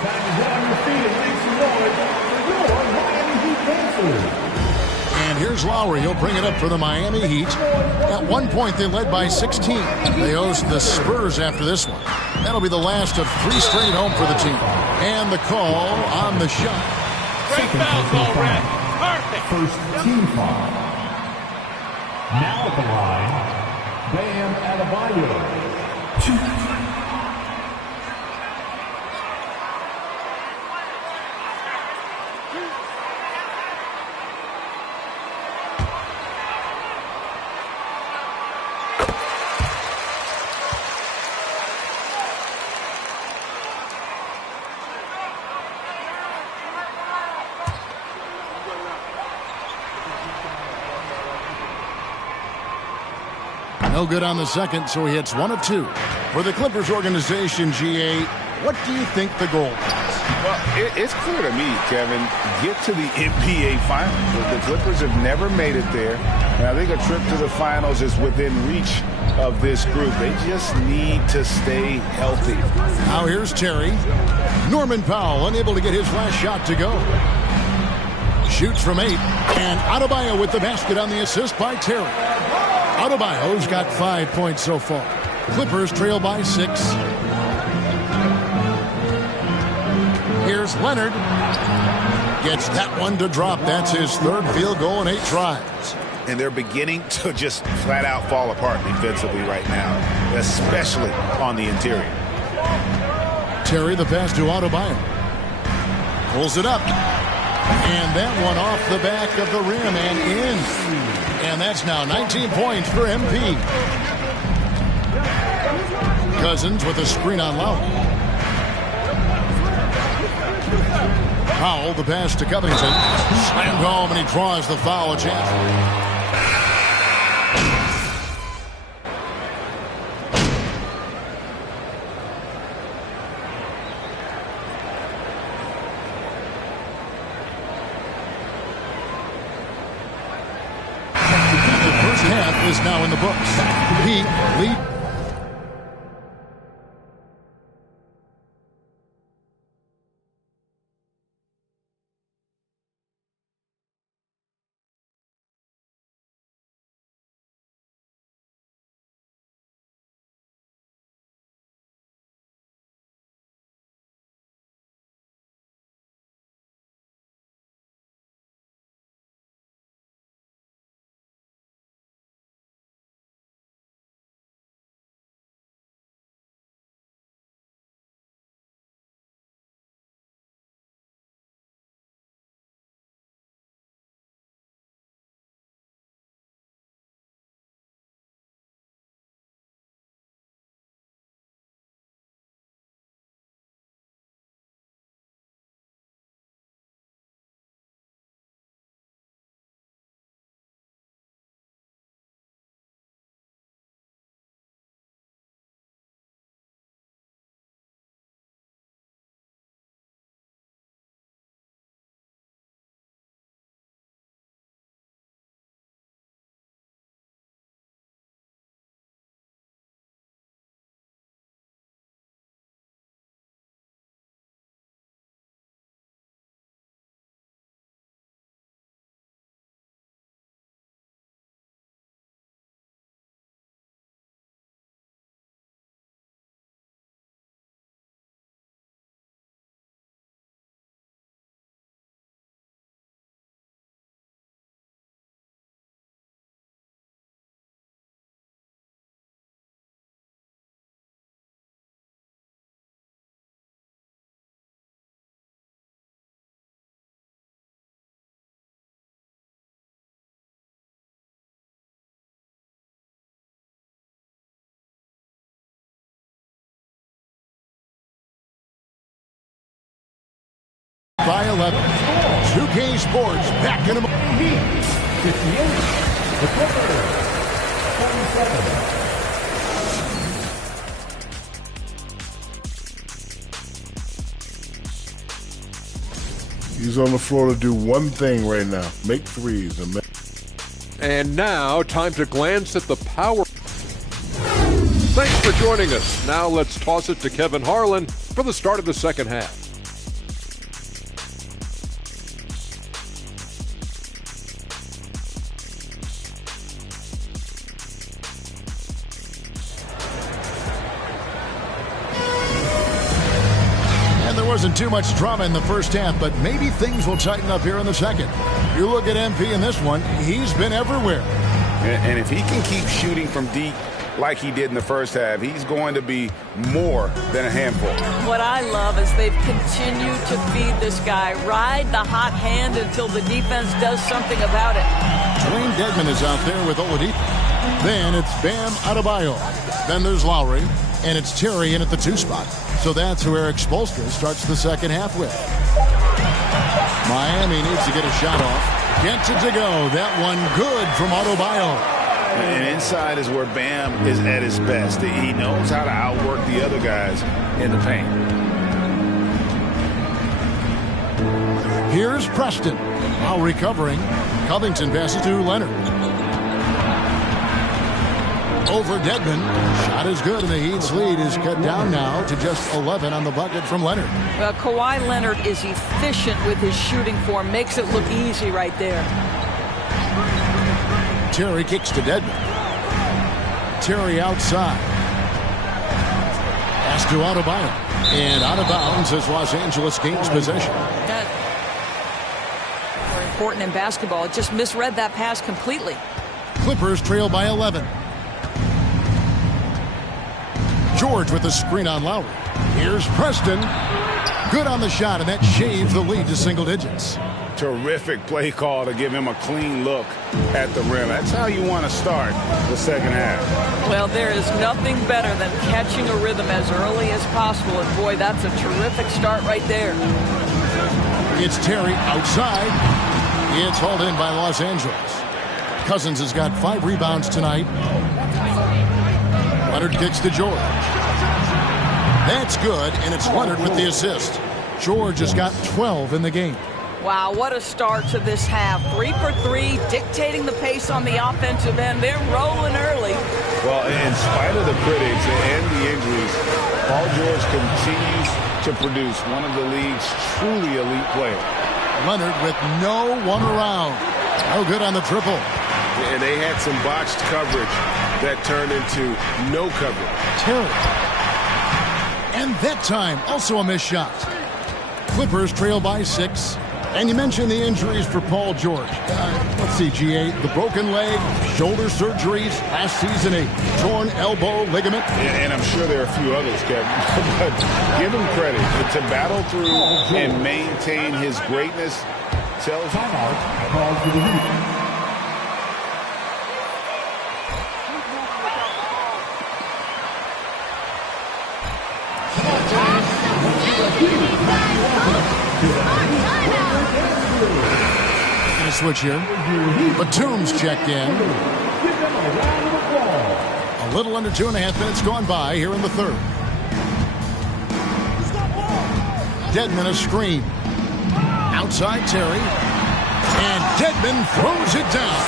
And here's Lowry. He'll bring it up for the Miami Heat. At one point, they led by 16. They host the Spurs after this one. That'll be the last of 3 straight home for the team. And the call on the shot. Great foul call, Red. Perfect. First team foul. Now at the line, Bam Adebayo. No good on the second, so he hits 1 of 2. For the Clippers organization, GA, what do you think the goal is? Well, it's clear to me, Kevin, get to the NBA Finals. The Clippers have never made it there. And I think a trip to the Finals is within reach of this group. They just need to stay healthy. Now here's Terry. Norman Powell unable to get his last shot to go. Shoots from 8. And Adebayo with the basket on the assist by Terry. Adebayo's got 5 points so far. Clippers trail by 6. Here's Leonard. Gets that one to drop. That's his 3rd field goal in 8 tries. And they're beginning to just flat out fall apart defensively right now, especially on the interior. Terry, the pass to Adebayo. Pulls it up. And that one off the back of the rim and in. And that's now 19 points for MP. Cousins with a screen on Lowry. Powell, the pass to Covington. Slammed home, and he draws the foul chance. half is now in the books. Heat lead. By 11. 2K Sports back in a moment. 58. The Clippers. 47. He's on the floor to do one thing right now. Make threes. And now, time to glance at the power. Thanks for joining us. Now let's toss it to Kevin Harlan for the start of the second half. Wasn't too much drama in the first half, but maybe things will tighten up here in the second. You look at MP in this one, he's been everywhere. And if he can keep shooting from deep like he did in the first half, he's going to be more than a handful. What I love is they've continued to feed this guy. Ride the hot hand until the defense does something about it. Dwayne Dedmon is out there with Oladipo. Then it's Bam Adebayo. Then there's Lowry. And it's Terry in at the 2 spot. So that's who Eric Spoelstra starts the second half with. Miami needs to get a shot off. Gets it to go. That one good from Adebayo. And inside is where Bam is at his best. He knows how to outwork the other guys in the paint. Here's Preston. While recovering, Covington passes to Leonard. Over Dedmon. Shot is good, and the Heat's lead is cut down now to just 11 on the bucket from Leonard. Well, Kawhi Leonard is efficient with his shooting form. Makes it look easy right there. Terry kicks to Dedmon. Terry outside. Pass to Adebayo. And out of bounds as Los Angeles gains possession. More important in basketball. Just misread that pass completely. Clippers trail by 11. George with a screen on Lowry. Here's Preston. Good on the shot, and that shaves the lead to single digits. Terrific play call to give him a clean look at the rim. That's how you want to start the second half. Well, there is nothing better than catching a rhythm as early as possible. And, boy, that's a terrific start right there. It's Terry outside. It's hauled in by Los Angeles. Cousins has got 5 rebounds tonight. Leonard kicks to George. That's good, and it's Leonard with the assist. George has got 12 in the game. Wow, what a start to this half. 3 for 3, dictating the pace on the offensive end. They're rolling early. Well, in spite of the critics and the injuries, Paul George continues to produce one of the league's truly elite players. Leonard with no one around. No good on the triple. And they had some botched coverage that turned into no coverage. Terry. And that time, also a missed shot. Clippers trail by 6. And you mentioned the injuries for Paul George. Let's see, GA, the broken leg, shoulder surgeries, last season a torn elbow ligament. And I'm sure there are a few others, Kevin. But give him credit. To battle through and maintain his greatness tells you. Gonna switch here. Batum's checked in. A little under 2.5 minutes gone by here in the third. Dedmon a screen. Outside Terry. And Dedmon throws it down.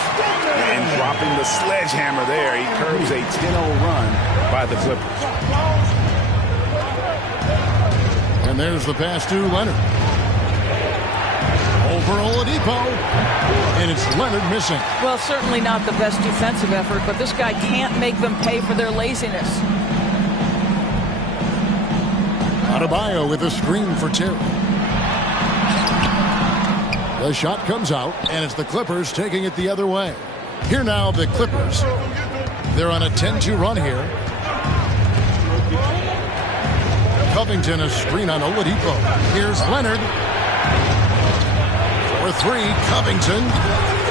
And dropping the sledgehammer there, he curves a 10-0 run by the Clippers. And there's the pass to Leonard. Over Oladipo. And it's Leonard missing. Well, certainly not the best defensive effort, but this guy can't make them pay for their laziness. Adebayo with a screen for Terry. The shot comes out, and it's the Clippers taking it the other way. Here now, the Clippers. They're on a 10-2 run here. Covington a screen on Oladipo. Here's Leonard. For 3, Covington.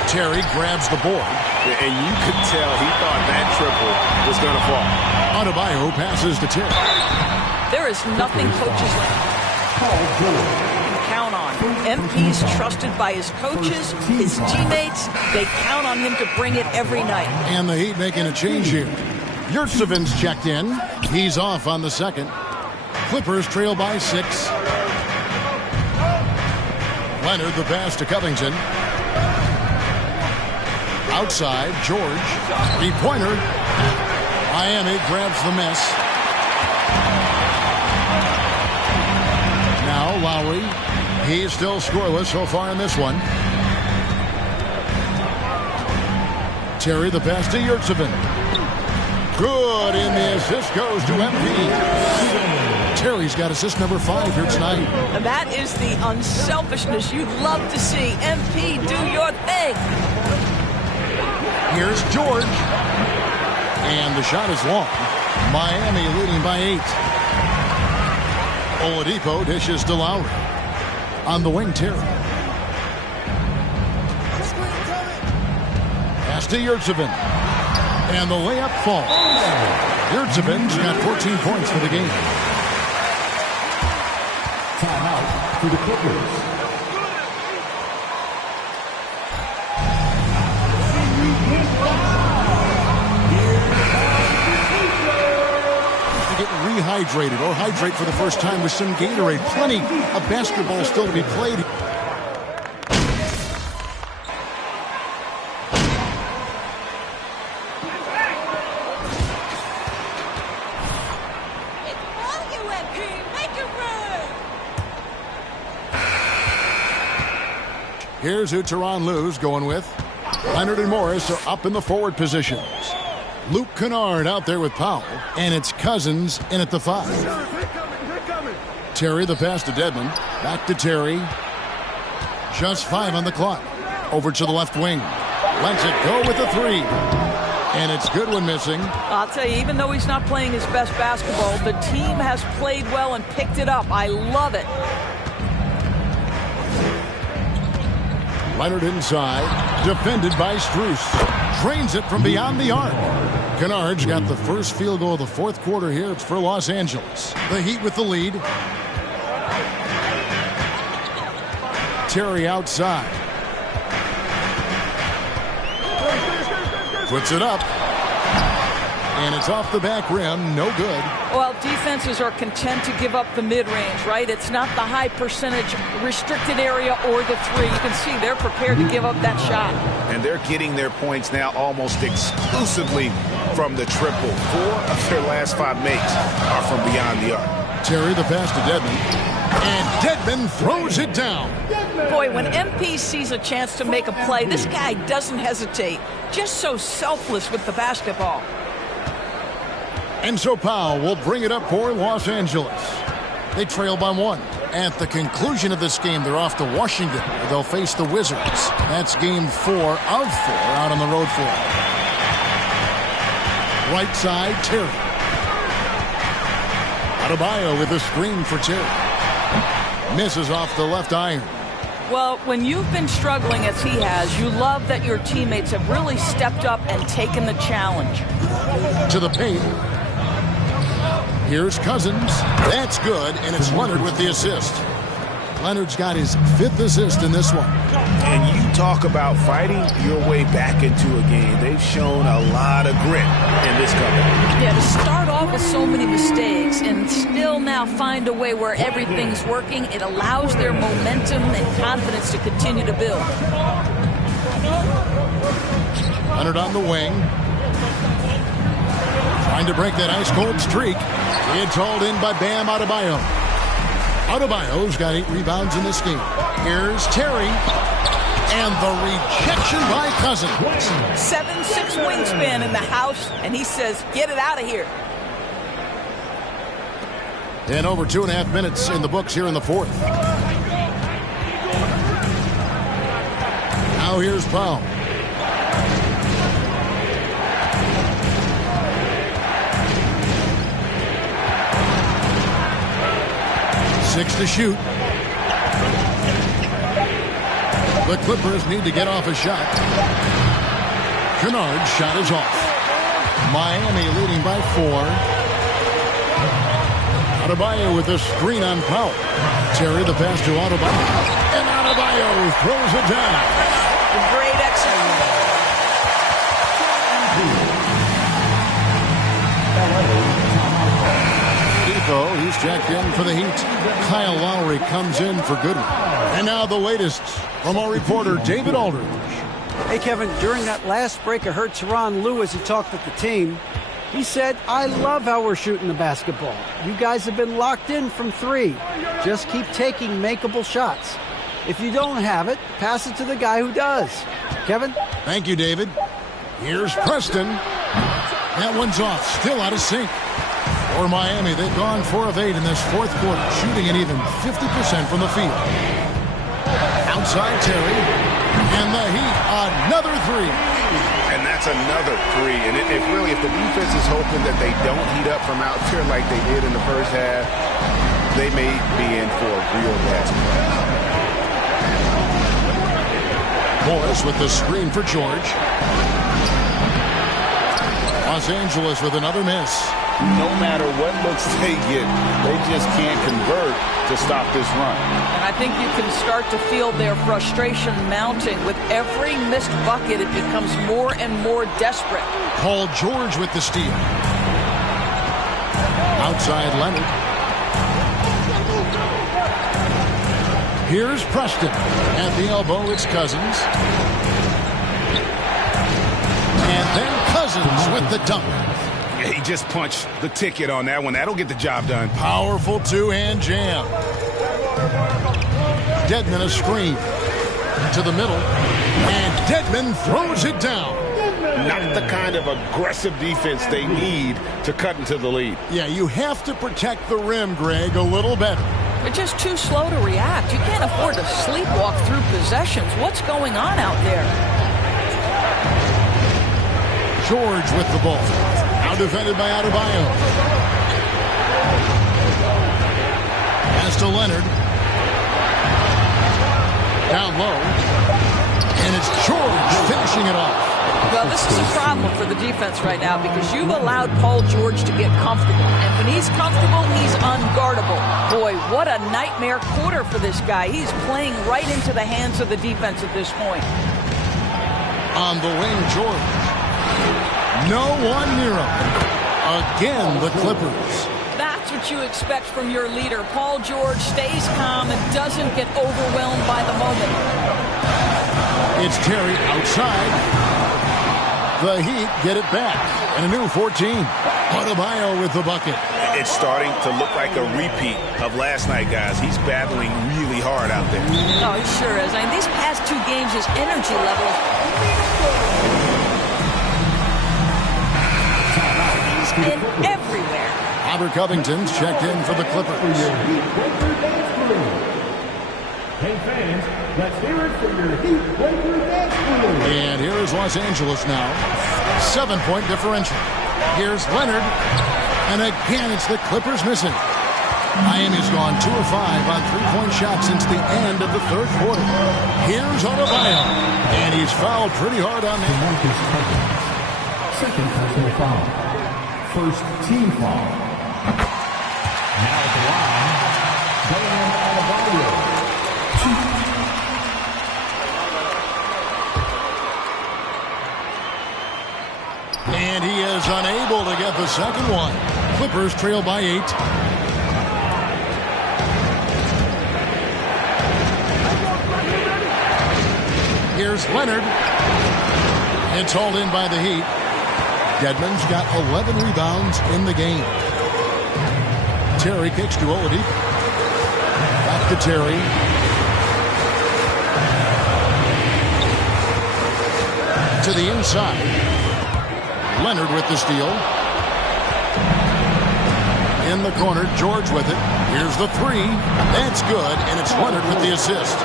Terry grabs the board. And you could tell he thought that triple was going to fall. Adebayo passes to Terry. There is nothing coaches can count on. MP's trusted by his coaches, his teammates. They count on him to bring it every night. And the Heat making a change here. Yurtsevic's checked in. He's off on the second. Clippers trail by 6. Leonard the pass to Covington. Outside, George. 3-pointer. Miami grabs the miss. Now Lowry. He's still scoreless so far in this one. Terry the pass to Yurtsevin. Good, and the assist goes to MP. Terry's got assist number 5 here tonight. And that is the unselfishness you'd love to see. MP, do your thing. Here's George. And the shot is long. Miami leading by 8. Oladipo dishes to Lowry. On the wing, Terry. Pass to Yurtsevin. And the layup falls. Yurtsevin's got 14 points for the game. Timeout for the Clippers. To get rehydrated or hydrate for the first time with some Gatorade. Plenty of basketball still to be played. Here's who Tyronn Lue's going with. Leonard and Morris are up in the forward positions. Luke Kennard out there with Powell. And it's Cousins in at the 5. Terry the pass to Dedmon. Back to Terry. Just 5 on the clock. Over to the left wing. Lets it go with the 3. And it's Goodwin missing. I'll tell you, even though he's not playing his best basketball, the team has played well and picked it up. I love it. Leonard inside, defended by Strus. Drains it from beyond the arc. Kennard's got the first field goal of the fourth quarter here. It's for Los Angeles. The Heat with the lead. Terry outside. Puts it up. And it's off the back rim. No good. Well, defenses are content to give up the mid-range, right? It's not the high percentage restricted area or the three. You can see they're prepared to give up that shot. And they're getting their points now almost exclusively from the triple. 4 of their last 5 makes are from beyond the arc. Terry, the pass to Dedmon. And Dedmon throws it down. Boy, when MP sees a chance to make a play, this guy doesn't hesitate. Just so selfless with the basketball. And so Powell will bring it up for Los Angeles. They trail by 1. At the conclusion of this game, they're off to Washington, where they'll face the Wizards. That's game 4 of 4 out on the road for them. Right side, Terry. Adebayo with a screen for Terry. Misses off the left iron. Well, when you've been struggling as he has, you love that your teammates have really stepped up and taken the challenge. To the paint. Here's Cousins. That's good, and it's Leonard with the assist. Leonard's got his 5th assist in this one. And you talk about fighting your way back into a game. They've shown a lot of grit in this company. Yeah, to start off with so many mistakes and still now find a way where everything's working, it allows their momentum and confidence to continue to build. Leonard on the wing. Trying to break that ice-cold streak. It's hauled in by Bam Adebayo. Adebayo's got 8 rebounds in this game. Here's Terry. And the rejection by Cousins. 7'6" wingspan in the house, and he says, get it out of here. And over 2.5 minutes in the books here in the 4th. Now here's Powell. Six to shoot. The Clippers need to get off a shot. Kennard's shot is off. Miami leading by 4. Adebayo with a screen on Powell. Terry the pass to Adebayo. And Adebayo throws it down. Great execution. He's checked in for the Heat. Kyle Lowry comes in for Goodwin. And now the latest from our reporter, David Aldridge. Hey, Kevin, during that last break, I heard Tyronn Lue as he talked with the team. He said, I love how we're shooting the basketball. You guys have been locked in from 3. Just keep taking makeable shots. If you don't have it, pass it to the guy who does. Kevin? Thank you, David. Here's Preston. That one's off. Still out of sync. For Miami, they've gone 4 of 8 in this 4th quarter, shooting an even 50% from the field. Outside Terry, and the Heat, another 3. And that's another 3. And if the defense is hoping that they don't heat up from out there like they did in the first half, they may be in for a real bad surprise. Morris with the screen for George. Los Angeles with another miss. No matter what looks they get, they just can't convert to stop this run. And I think you can start to feel their frustration mounting. With every missed bucket, it becomes more and more desperate. Paul George with the steal. Outside Leonard. Here's Preston. At the elbow, it's Cousins. And then Cousins with the dunk. He just punched the ticket on that one. That'll get the job done. Powerful 2-hand jam. Dedmon a screen. To the middle. And Dedmon throws it down. Not the kind of aggressive defense they need to cut into the lead. Yeah, you have to protect the rim, Greg, a little better. They're just too slow to react. You can't afford to sleepwalk through possessions. What's going on out there? George with the ball. Now defended by Adebayo. Pass to Leonard. Down low. And it's George finishing it off. Well, this is a problem for the defense right now because you've allowed Paul George to get comfortable. And when he's comfortable, he's unguardable. Boy, what a nightmare quarter for this guy. He's playing right into the hands of the defense at this point. On the wing, George. No one near him. Again, the Clippers. That's what you expect from your leader. Paul George stays calm and doesn't get overwhelmed by the moment. It's Terry outside. The Heat get it back. And a new 14. Adebayo with the bucket. It's starting to look like a repeat of last night, guys. He's battling really hard out there. Oh, he sure is. I mean, these past 2 games, his energy level is in everywhere. Robert Covington's checked in for the Clippers. Hey fans, let's hear it for your Heat Breaker dance crew. And here is Los Angeles now. 7-point differential. Here's Leonard. And again, it's the Clippers missing. Miami's gone 2 of 5 on 3-point shots since the end of the 3rd quarter. Here's Adebayo. And he's fouled pretty hard on that. Second personal foul. First team foul. Now at the line, Bam Adebayo. And he is unable to get the second one. Clippers trail by 8. Here's Leonard. It's hauled in by the Heat. Dedmon's got 11 rebounds in the game. Terry kicks to Oladipo. Back to Terry. To the inside. Leonard with the steal. In the corner, George with it. Here's the 3. That's good, and it's Leonard with the assist.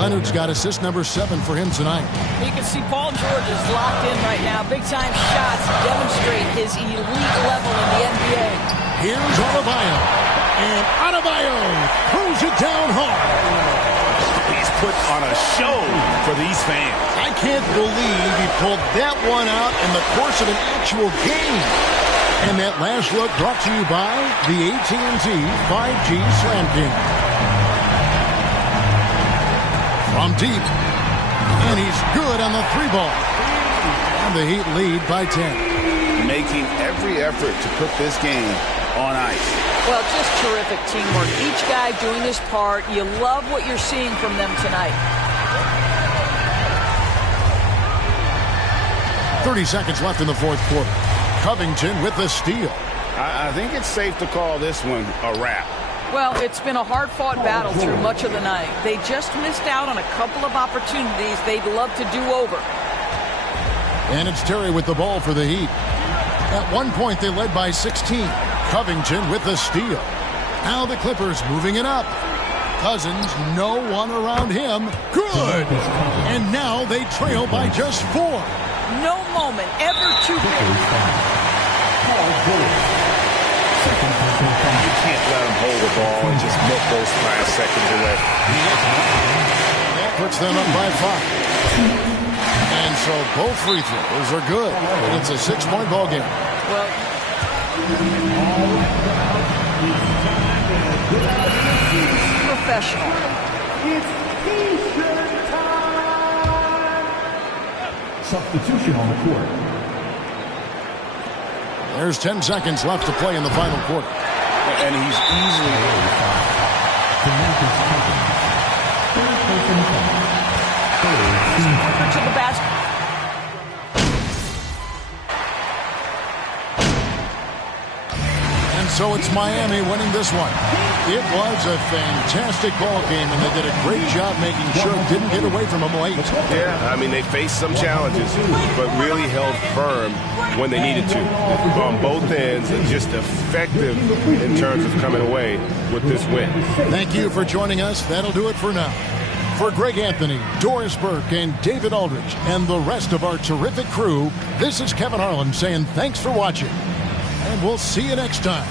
Leonard's got assist number 7 for him tonight. You can see Paul George is locked in right now. Big-time shots demonstrate his elite level in the NBA. Here's Adebayo. And Adebayo throws it down hard. He's put on a show for these fans. I can't believe he pulled that one out in the course of an actual game. And that last look brought to you by the AT&T 5G Slam King. From deep. And he's good on the 3-ball. And the Heat lead by 10. Making every effort to put this game on ice. Well, just terrific teamwork. Each guy doing his part. You love what you're seeing from them tonight. 30 seconds left in the 4th quarter. Covington with the steal. I think it's safe to call this one a wrap. Well, it's been a hard-fought battle through much of the night. They just missed out on a couple of opportunities they'd love to do over. And it's Terry with the ball for the Heat. At one point, they led by 16. Covington with the steal. Now the Clippers moving it up. Cousins, no one around him. Good! And now they trail by just 4. No moment ever too big. You can't let him hold the ball and just milk those 5 seconds away. That puts them up by 5. And so both free throws are good. And it's a 6-point ball game. Well, professional. It's T-shirt time. Substitution on the court. There's 10 seconds left to play in the final quarter. And he's easily to the basket. And so it's Miami winning this one. It was a fantastic ball game, and they did a great job making sure it didn't get away from them late. Yeah, I mean, they faced some challenges, but really held firm when they needed to on both ends, and just effective in terms of coming away with this win. Thank you for joining us. That'll do it for now. For Greg Anthony, Doris Burke, and David Aldridge, and the rest of our terrific crew, this is Kevin Harlan saying thanks for watching, and we'll see you next time.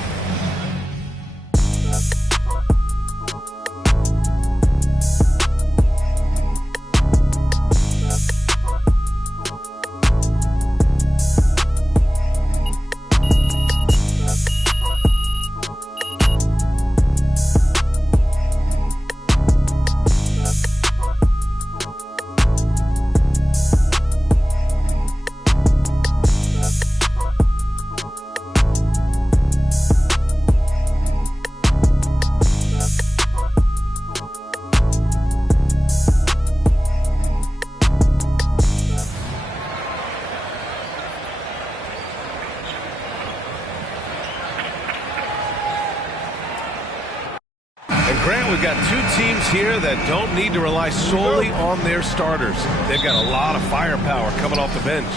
Grant, we've got two teams here that don't need to rely solely on their starters. They've got a lot of firepower coming off the bench.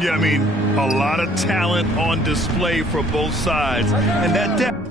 Yeah, I mean, a lot of talent on display for both sides. And that depth.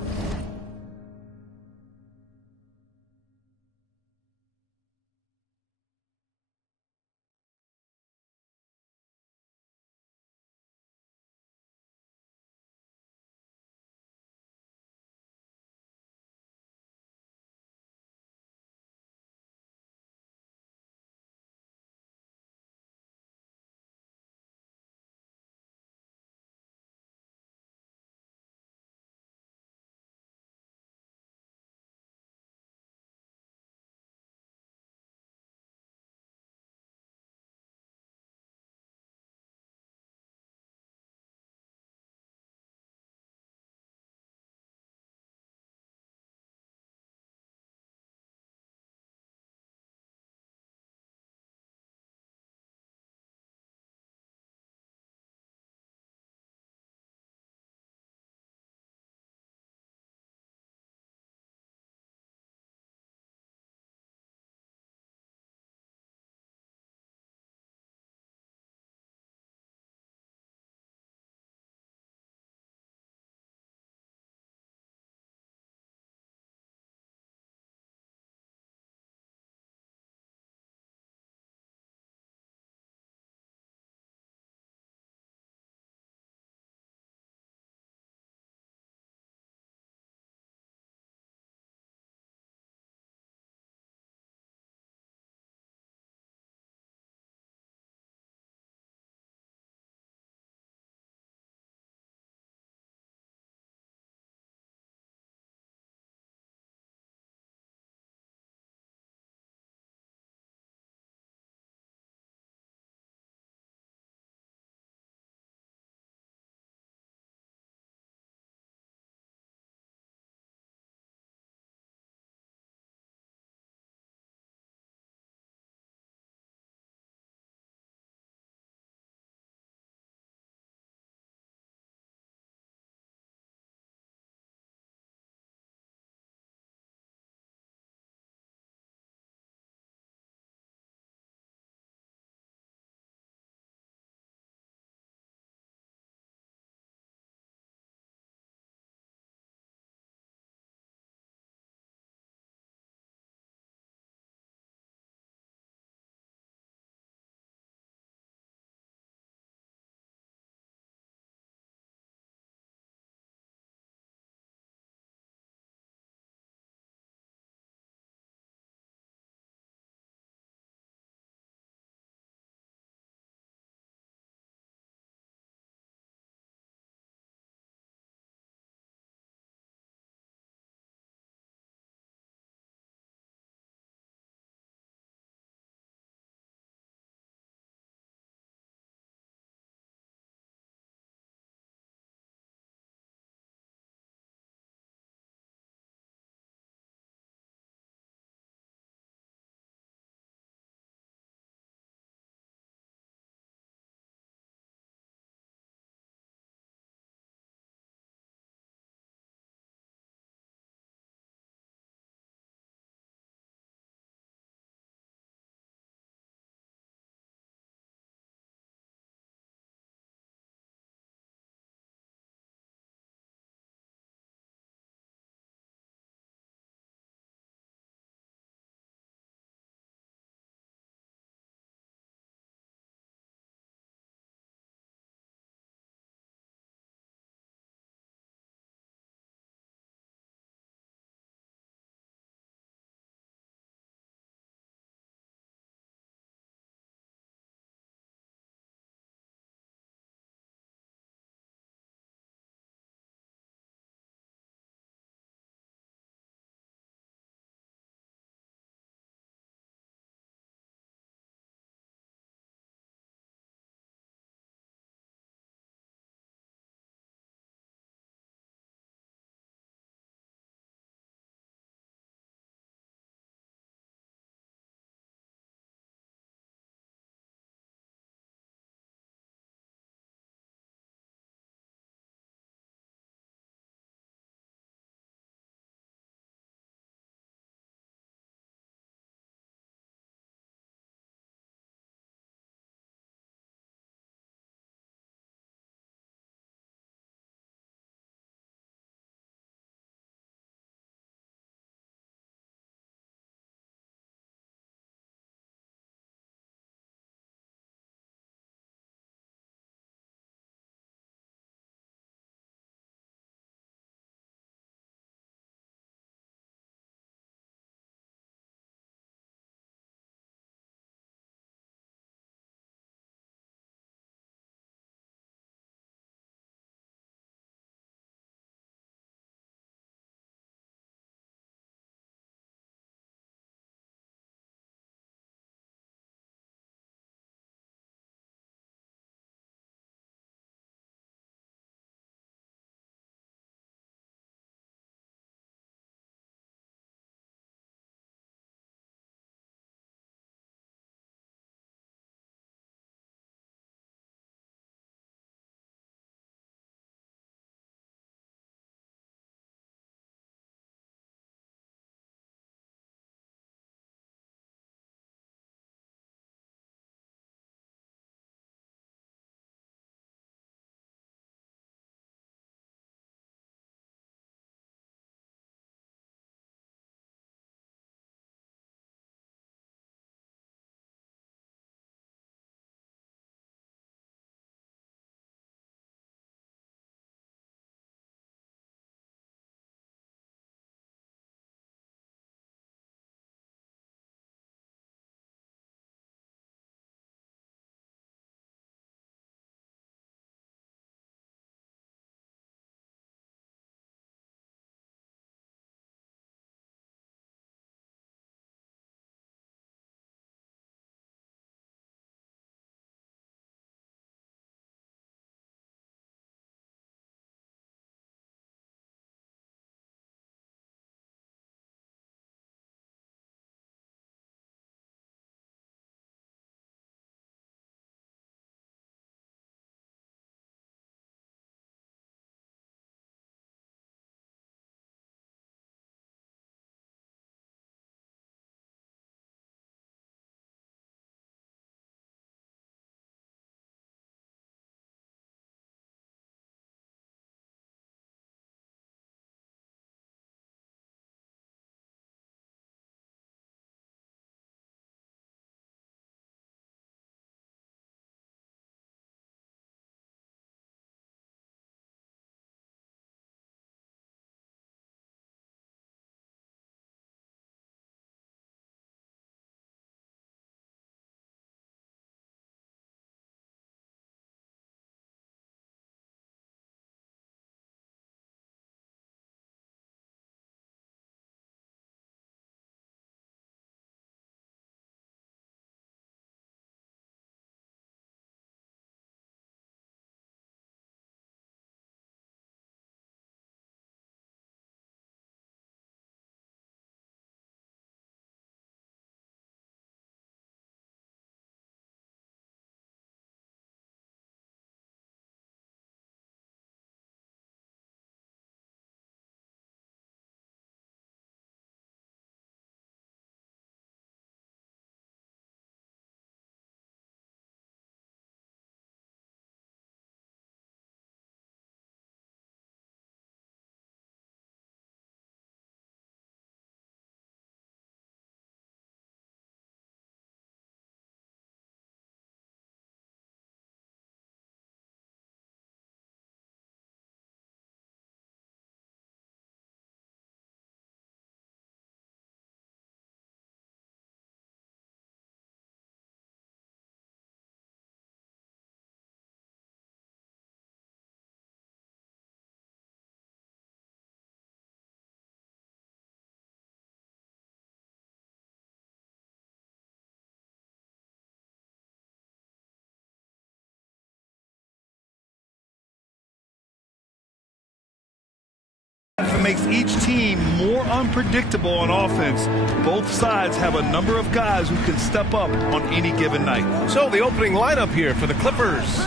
makes each team more unpredictable on offense. Both sides have a number of guys who can step up on any given night. So the opening lineup here for the Clippers.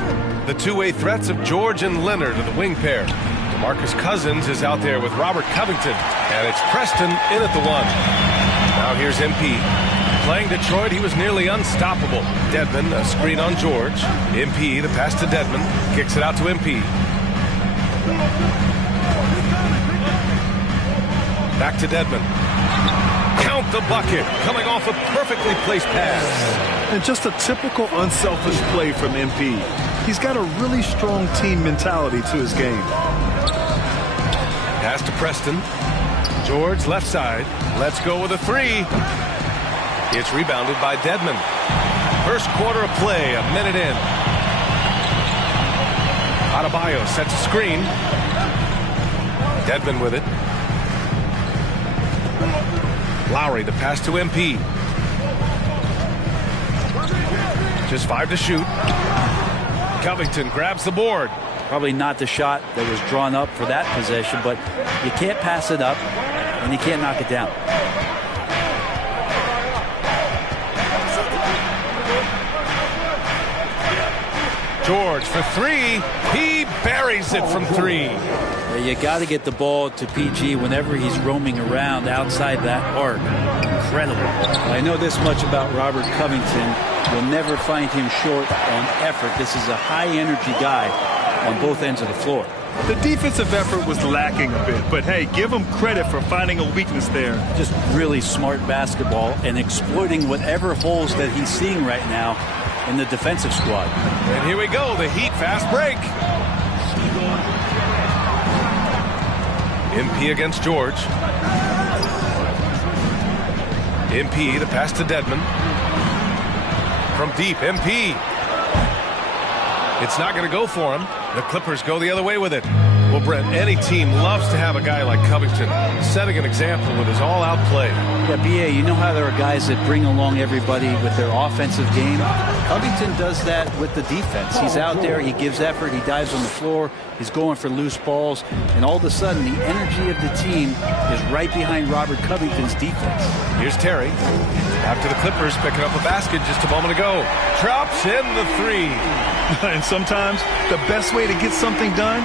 The two-way threats of George and Leonard are the wing pair. DeMarcus Cousins is out there with Robert Covington. And it's Preston in at the 1. Now here's MP. Playing Detroit, he was nearly unstoppable. Dedmon, a screen on George. MP, the pass to Dedmon. Kicks it out to MP. Back to Dedmon. Count the bucket. Coming off a perfectly placed pass. And just a typical unselfish play from MP. He's got a really strong team mentality to his game. Pass to Preston. George, left side. Let's go with a 3. It's rebounded by Dedmon. First quarter of play, a minute in. Adebayo sets a screen. Dedmon with it. Lowry, the pass to MP. Just 5 to shoot. Covington grabs the board. Probably not the shot that was drawn up for that possession, but you can't pass it up and you can't knock it down. George for 3. He buries it from 3. Yeah, you got to get the ball to PG whenever he's roaming around outside that arc. Incredible. I know this much about Robert Covington. You'll never find him short on effort. This is a high-energy guy on both ends of the floor. The defensive effort was lacking a bit, but hey, give him credit for finding a weakness there. Just really smart basketball and exploiting whatever holes that he's seeing right now in the defensive squad. And here we go, the Heat fast break. MP against George. MP, the pass to Dedmon. From deep, MP. It's not going to go for him. The Clippers go the other way with it. Well, Brent, any team loves to have a guy like Covington setting an example with his all-out play. Yeah, B.A., you know how there are guys that bring along everybody with their offensive game? Covington does that with the defense. He's out there, he gives effort, he dives on the floor, he's going for loose balls, and all of a sudden the energy of the team is right behind Robert Covington's defense. Here's Terry. After the Clippers picking up a basket just a moment ago. Drops in the 3. And sometimes the best way to get something done,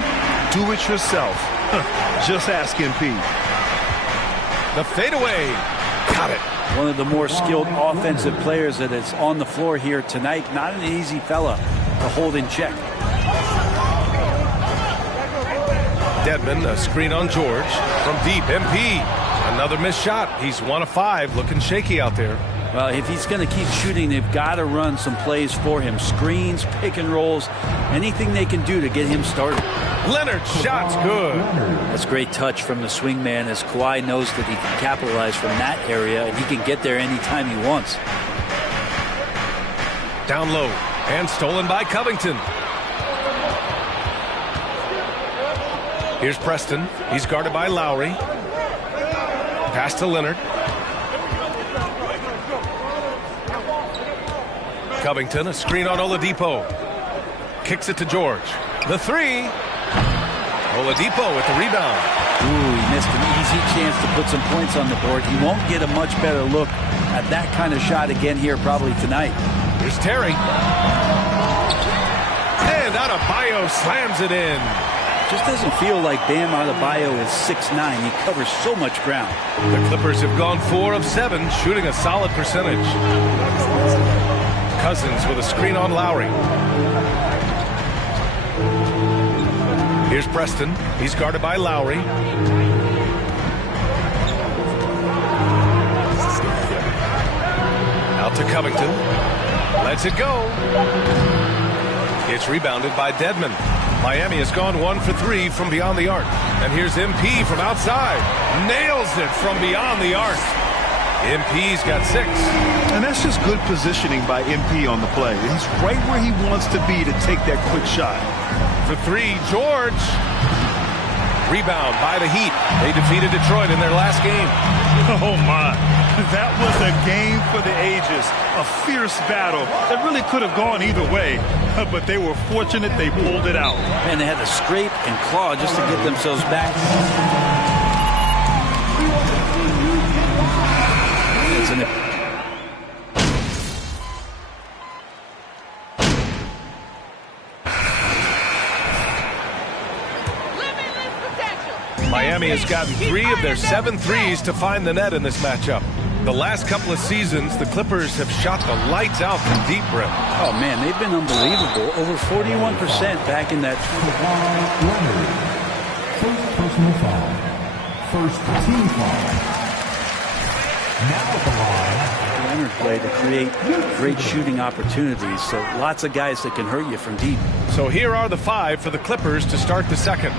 do it yourself. Just ask MP. The fadeaway. Got it. One of the more skilled offensive players that is on the floor here tonight. Not an easy fella to hold in check. Dedmon, a screen on George. From deep, MP. Another missed shot. He's 1 of 5. Looking shaky out there. Well, if he's going to keep shooting, they've got to run some plays for him. Screens, pick and rolls, anything they can do to get him started. Leonard, shot's good. That's great touch from the swing man, as Kawhi knows that he can capitalize from that area and he can get there anytime he wants. Down low and stolen by Covington. Here's Preston. He's guarded by Lowry. Pass to Leonard. Covington, a screen on Oladipo. Kicks it to George. The 3. Oladipo with the rebound. Ooh, he missed an easy chance to put some points on the board. He won't get a much better look at that kind of shot again here probably tonight. Here's Terry. And Adebayo slams it in. Just doesn't feel like Bam Adebayo is 6'9". He covers so much ground. The Clippers have gone 4 of 7, shooting a solid percentage. Cousins with a screen on Lowry. Here's Preston. He's guarded by Lowry. Out to Covington. Lets it go. It's rebounded by Dedmon. Miami has gone 1 for 3 from beyond the arc. And here's MP from outside. Nails it from beyond the arc. MP's got 6. And that's just good positioning by MP on the play. He's right where he wants to be to take that quick shot. For 3, George. Rebound by the Heat. They defeated Detroit in their last game. Oh, my. That was a game for the ages. A fierce battle that really could have gone either way. But they were fortunate they pulled it out. Man, they had to scrape and claw just to get themselves back. gotten 3 of their 7 threes to find the net in this matchup. The last couple of seasons, the Clippers have shot the lights out from deep, Brett. Oh, man, they've been unbelievable. Over 41% back in that. First personal foul. First team foul. Now at the line. Leonard play to create great shooting opportunities. So lots of guys that can hurt you from deep. So here are the 5 for the Clippers to start the second.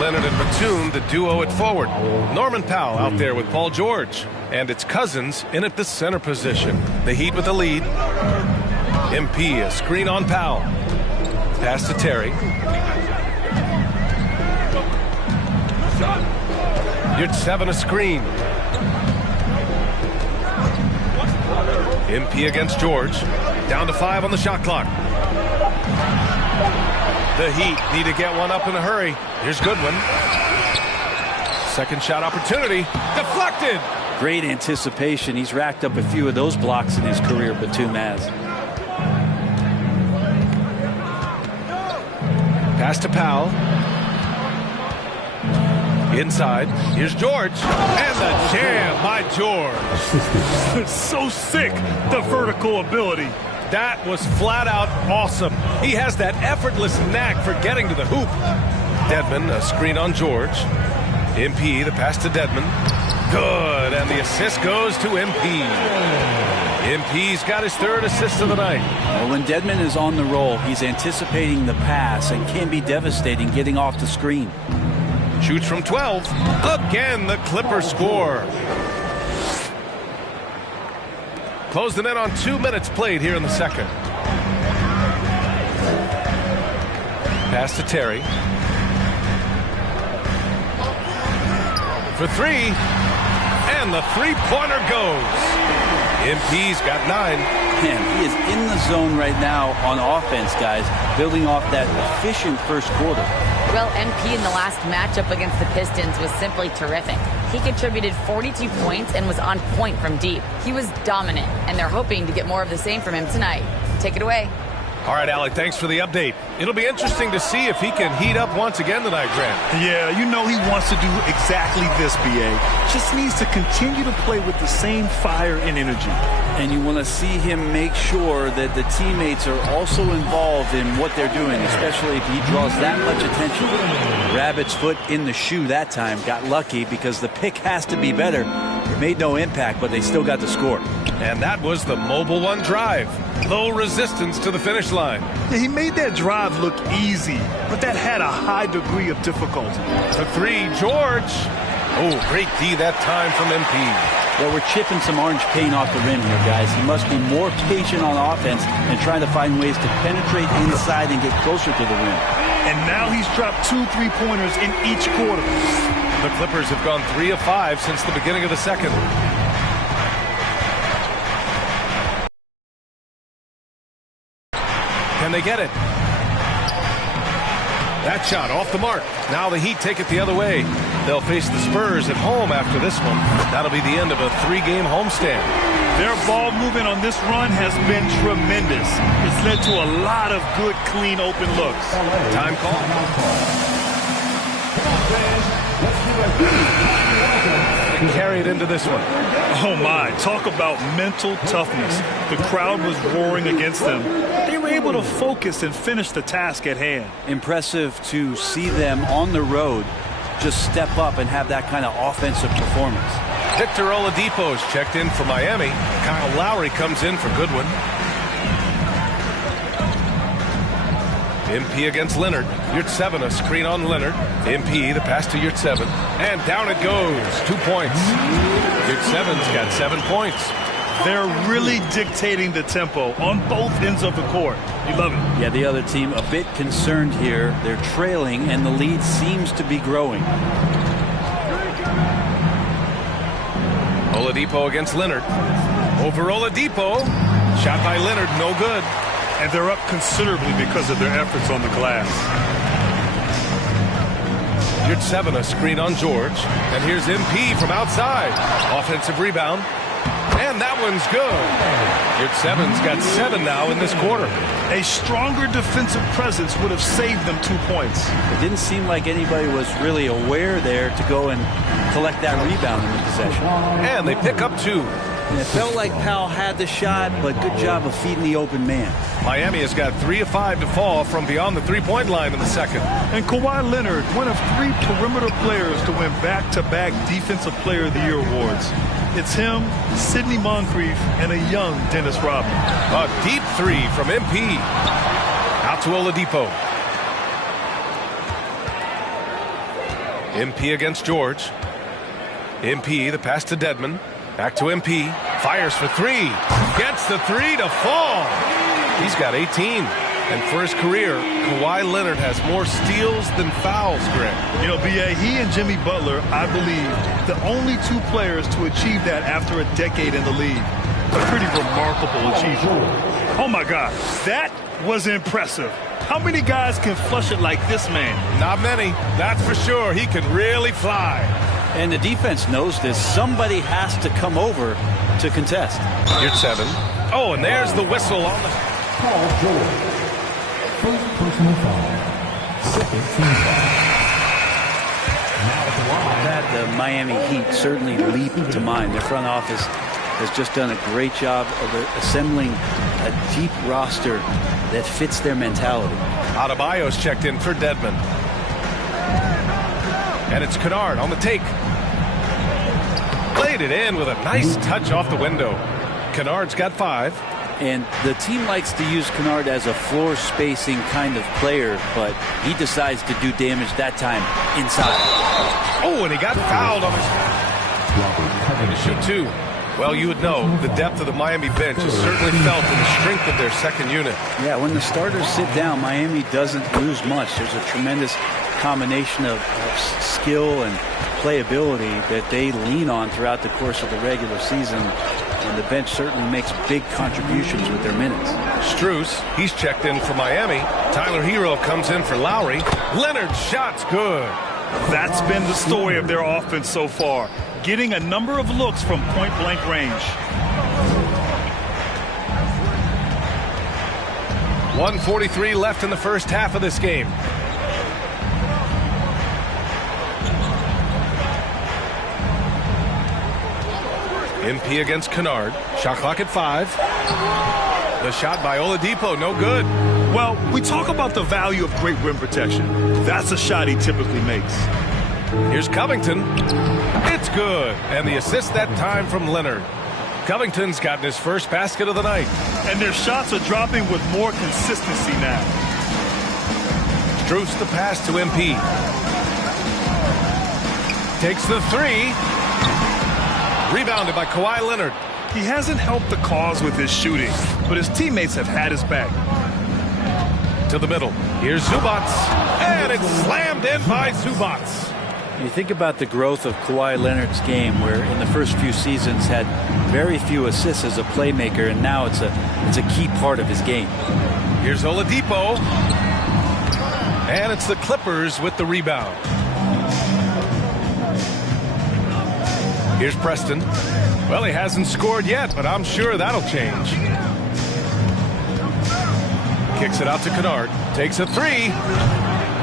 Leonard and Batum, the duo at forward. Norman Powell out there with Paul George. And it's Cousins in at the center position. The Heat with the lead. MP, a screen on Powell. Pass to Terry. Yurtseven a screen. MP against George. Down to 5 on the shot clock. The Heat need to get one up in a hurry. Here's Goodwin. Second shot opportunity. Deflected. Great anticipation. He's racked up a few of those blocks in his career, Batum has. Pass to Powell. Inside. Here's George. And the jam by George. So sick, the vertical ability. That was flat out awesome. He has that effortless knack for getting to the hoop. Dedmon, a screen on George. MP, the pass to Dedmon. Good, and the assist goes to MP. MP's got his 3rd assist of the night. Well, when Dedmon is on the roll, he's anticipating the pass and can be devastating getting off the screen. Shoots from 12. Again, the Clippers score. Close the net on 2 minutes played here in the second. Pass to Terry. For 3. And the three-pointer goes. MP's got 9. Man, he is in the zone right now on offense, guys, building off that efficient first quarter. Well, MP in the last matchup against the Pistons was simply terrific. He contributed 42 points and was on point from deep. He was dominant, and they're hoping to get more of the same from him tonight. Take it away. All right, Alec, thanks for the update. It'll be interesting to see if he can heat up once again tonight, Grant. Yeah, you know he wants to do exactly this, B.A. Just needs to continue to play with the same fire and energy. And you want to see him make sure that the teammates are also involved in what they're doing, especially if he draws that much attention. Rabbit's foot in the shoe that time. Got lucky because the pick has to be better. It made no impact, but they still got the score. And that was the Mobile One drive. Low resistance to the finish line. Yeah, he made that drive look easy, but that had a high degree of difficulty. For 3, George. Oh, great D that time from MP. Well, we're chipping some orange paint off the rim here, guys. He must be more patient on offense and trying to find ways to penetrate inside and get closer to the rim. And now he's dropped 2 3-pointers in each quarter. The Clippers have gone 3 of 5 since the beginning of the second. Can they get it? That shot off the mark. Now the Heat take it the other way. They'll face the Spurs at home after this one. That'll be the end of a 3-game homestand. Their ball movement on this run has been tremendous. It's led to a lot of good, clean, open looks. Time call. And carry it into this one. Oh, my. Talk about mental toughness. The crowd was roaring against them. They were able to focus and finish the task at hand. Impressive to see them on the road just step up and have that kind of offensive performance. Victor Oladipo's checked in for Miami. Kyle Lowry comes in for Goodwin. MP against Leonard. Yurtseven, a screen on Leonard. MP, the pass to Yurtseven. And down it goes. 2 points. Yurtseven's got 7 points. They're really dictating the tempo on both ends of the court. You love it. Yeah, the other team a bit concerned here. They're trailing, and the lead seems to be growing. Oladipo against Leonard. Over Oladipo. Shot by Leonard, no good. And they're up considerably because of their efforts on the glass. Yurtseven, a screen on George. And here's MP from outside. Offensive rebound. And that one's good. Yurt 7's got 7 now in this quarter. A stronger defensive presence would have saved them 2 points. It didn't seem like anybody was really aware there to go and collect that rebound in the possession. And they pick up 2. And it felt like Powell had the shot, but good job of feeding the open man. Miami has got 3 of 5 to fall from beyond the three-point line in the second. And Kawhi Leonard, one of 3 perimeter players to win back-to-back Defensive Player of the Year awards. It's him, Sidney Moncrief, and a young Dennis Rodman. A deep 3 from MP. Out to Oladipo. MP against George. MP, the pass to Dedmon. Back to MP. Fires for 3. Gets the 3 to fall. He's got 18. And for his career, Kawhi Leonard has more steals than fouls, Greg. You know, B.A., he and Jimmy Butler, I believe, the only 2 players to achieve that after a decade in the league. A pretty remarkable achievement. Oh, my God. That was impressive. How many guys can flush it like this man? Not many. That's for sure. He can really fly. And the defense knows this. Somebody has to come over to contest. Yurt 7. Oh, and there's the whistle on the... Paul George. First personal foul. Second team foul. Now at the line. That the Miami Heat certainly leap to mind. Their front office has just done a great job of assembling a deep roster that fits their mentality. Adebayo's checked in for Dedmon. And it's Kennard on the take. Played it in with a nice touch off the window. Kennard's got 5. And the team likes to use Kennard as a floor spacing kind of player, but he decides to do damage that time inside. Oh, and he got fouled on his... To shoot 2. Well, you would know the depth of the Miami bench is certainly felt in the strength of their second unit. Yeah, when the starters sit down, Miami doesn't lose much. There's a tremendous combination of skill and playability that they lean on throughout the course of the regular season. And the bench certainly makes big contributions with their minutes. Strus, he's checked in for Miami. Tyler Hero comes in for Lowry. Leonard's shot's good. That's been the story of their offense so far, getting a number of looks from point-blank range. 1:43 left in the first half of this game. MP against Kennard. Shot clock at 5. The shot by Oladipo, no good. Well, we talk about the value of great rim protection. That's a shot he typically makes. Here's Covington. It's good. And the assist that time from Leonard. Covington's gotten his first basket of the night. And their shots are dropping with more consistency now. Strus the pass to MP. Takes the 3. Rebounded by Kawhi Leonard. He hasn't helped the cause with his shooting, but his teammates have had his back. To the middle. Here's Zubac. And it's slammed in by Zubac. You think about the growth of Kawhi Leonard's game, where in the first few seasons had very few assists as a playmaker, and now it's a key part of his game. Here's Oladipo. And it's the Clippers with the rebound. Here's Preston. Well, he hasn't scored yet, but I'm sure that'll change. Kicks it out to Kennard. Takes a 3.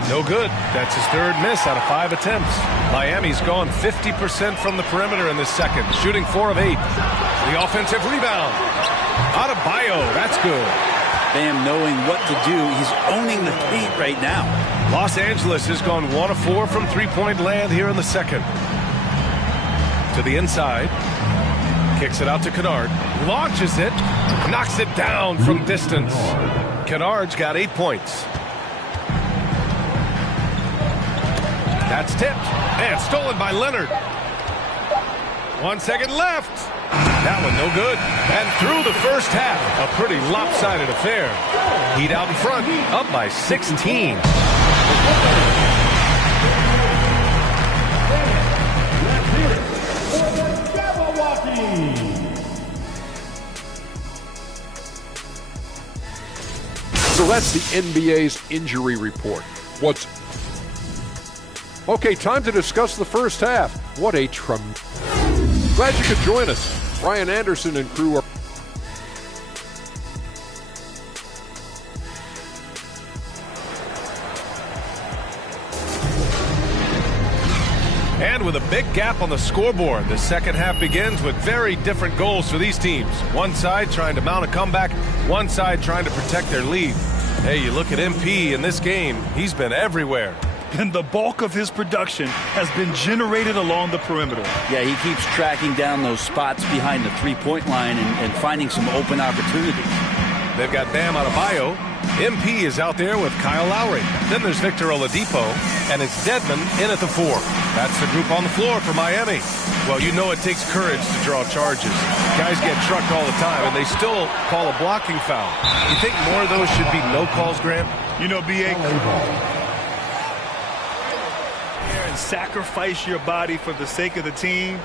No good. That's his 3rd miss out of 5 attempts. Miami's gone 50% from the perimeter in this second, shooting 4 of 8. The offensive rebound. Adebayo, that's good. Bam knowing what to do. He's owning the paint right now. Los Angeles has gone 1 of 4 from three-point land here in the second. To the inside. Kicks it out to Kennard. Launches it. Knocks it down from distance. Kennard's got 8 points. That's tipped. And stolen by Leonard. 1 second left. That one no good. And through the first half, a pretty lopsided affair. Heat out in front, up by 16. So that's the NBA's injury report. Okay, time to discuss the first half. What a glad you could join us. Brian Anderson and crew are And with a big gap on the scoreboard, the second half begins with very different goals for these teams. One side trying to mount a comeback, one side trying to protect their lead. Hey, you look at MP in this game, he's been everywhere. And the bulk of his production has been generated along the perimeter. Yeah, he keeps tracking down those spots behind the three-point line and finding some open opportunities. They've got Bam Adebayo. MP is out there with Kyle Lowry. Then there's Victor Oladipo, and it's Dedmon in at the 4. That's the group on the floor for Miami. Well, you know it takes courage to draw charges. Guys get trucked all the time, and they still call a blocking foul. You think more of those should be no calls, Grant? You know, B.A., and sacrifice your body for the sake of the team.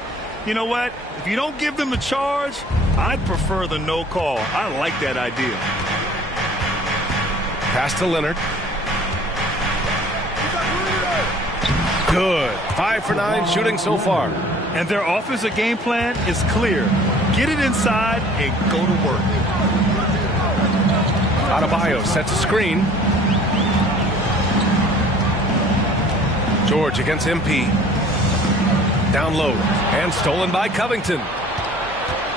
You know what? If you don't give them the charge, I'd prefer the no call. I like that idea. Pass to Leonard. Good. 5 for 9 shooting so far. And their offensive game plan is clear. Get it inside and go to work. Adebayo sets a screen. George against MP. Down low. And stolen by Covington.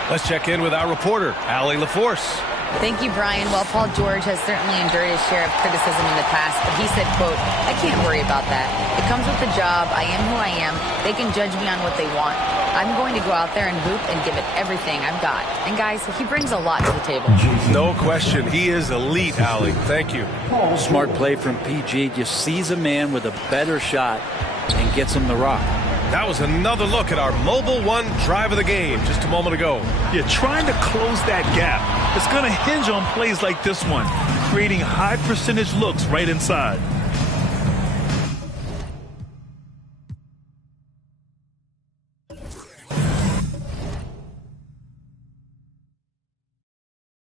Let's check in with our reporter, Allie LaForce. Thank you, Brian. Well, Paul George has certainly endured his share of criticism in the past, but he said, quote, "I can't worry about that. It comes with the job. I am who I am. They can judge me on what they want. I'm going to go out there and hoop and give it everything I've got." And guys, he brings a lot to the table. No question. He is elite, Allie. Thank you. Smart play from PG. Just sees a man with a better shot and gets him the rock. That was another look at our Mobile One drive of the game just a moment ago. Yeah, trying to close that gap. It's going to hinge on plays like this one, creating high percentage looks right inside.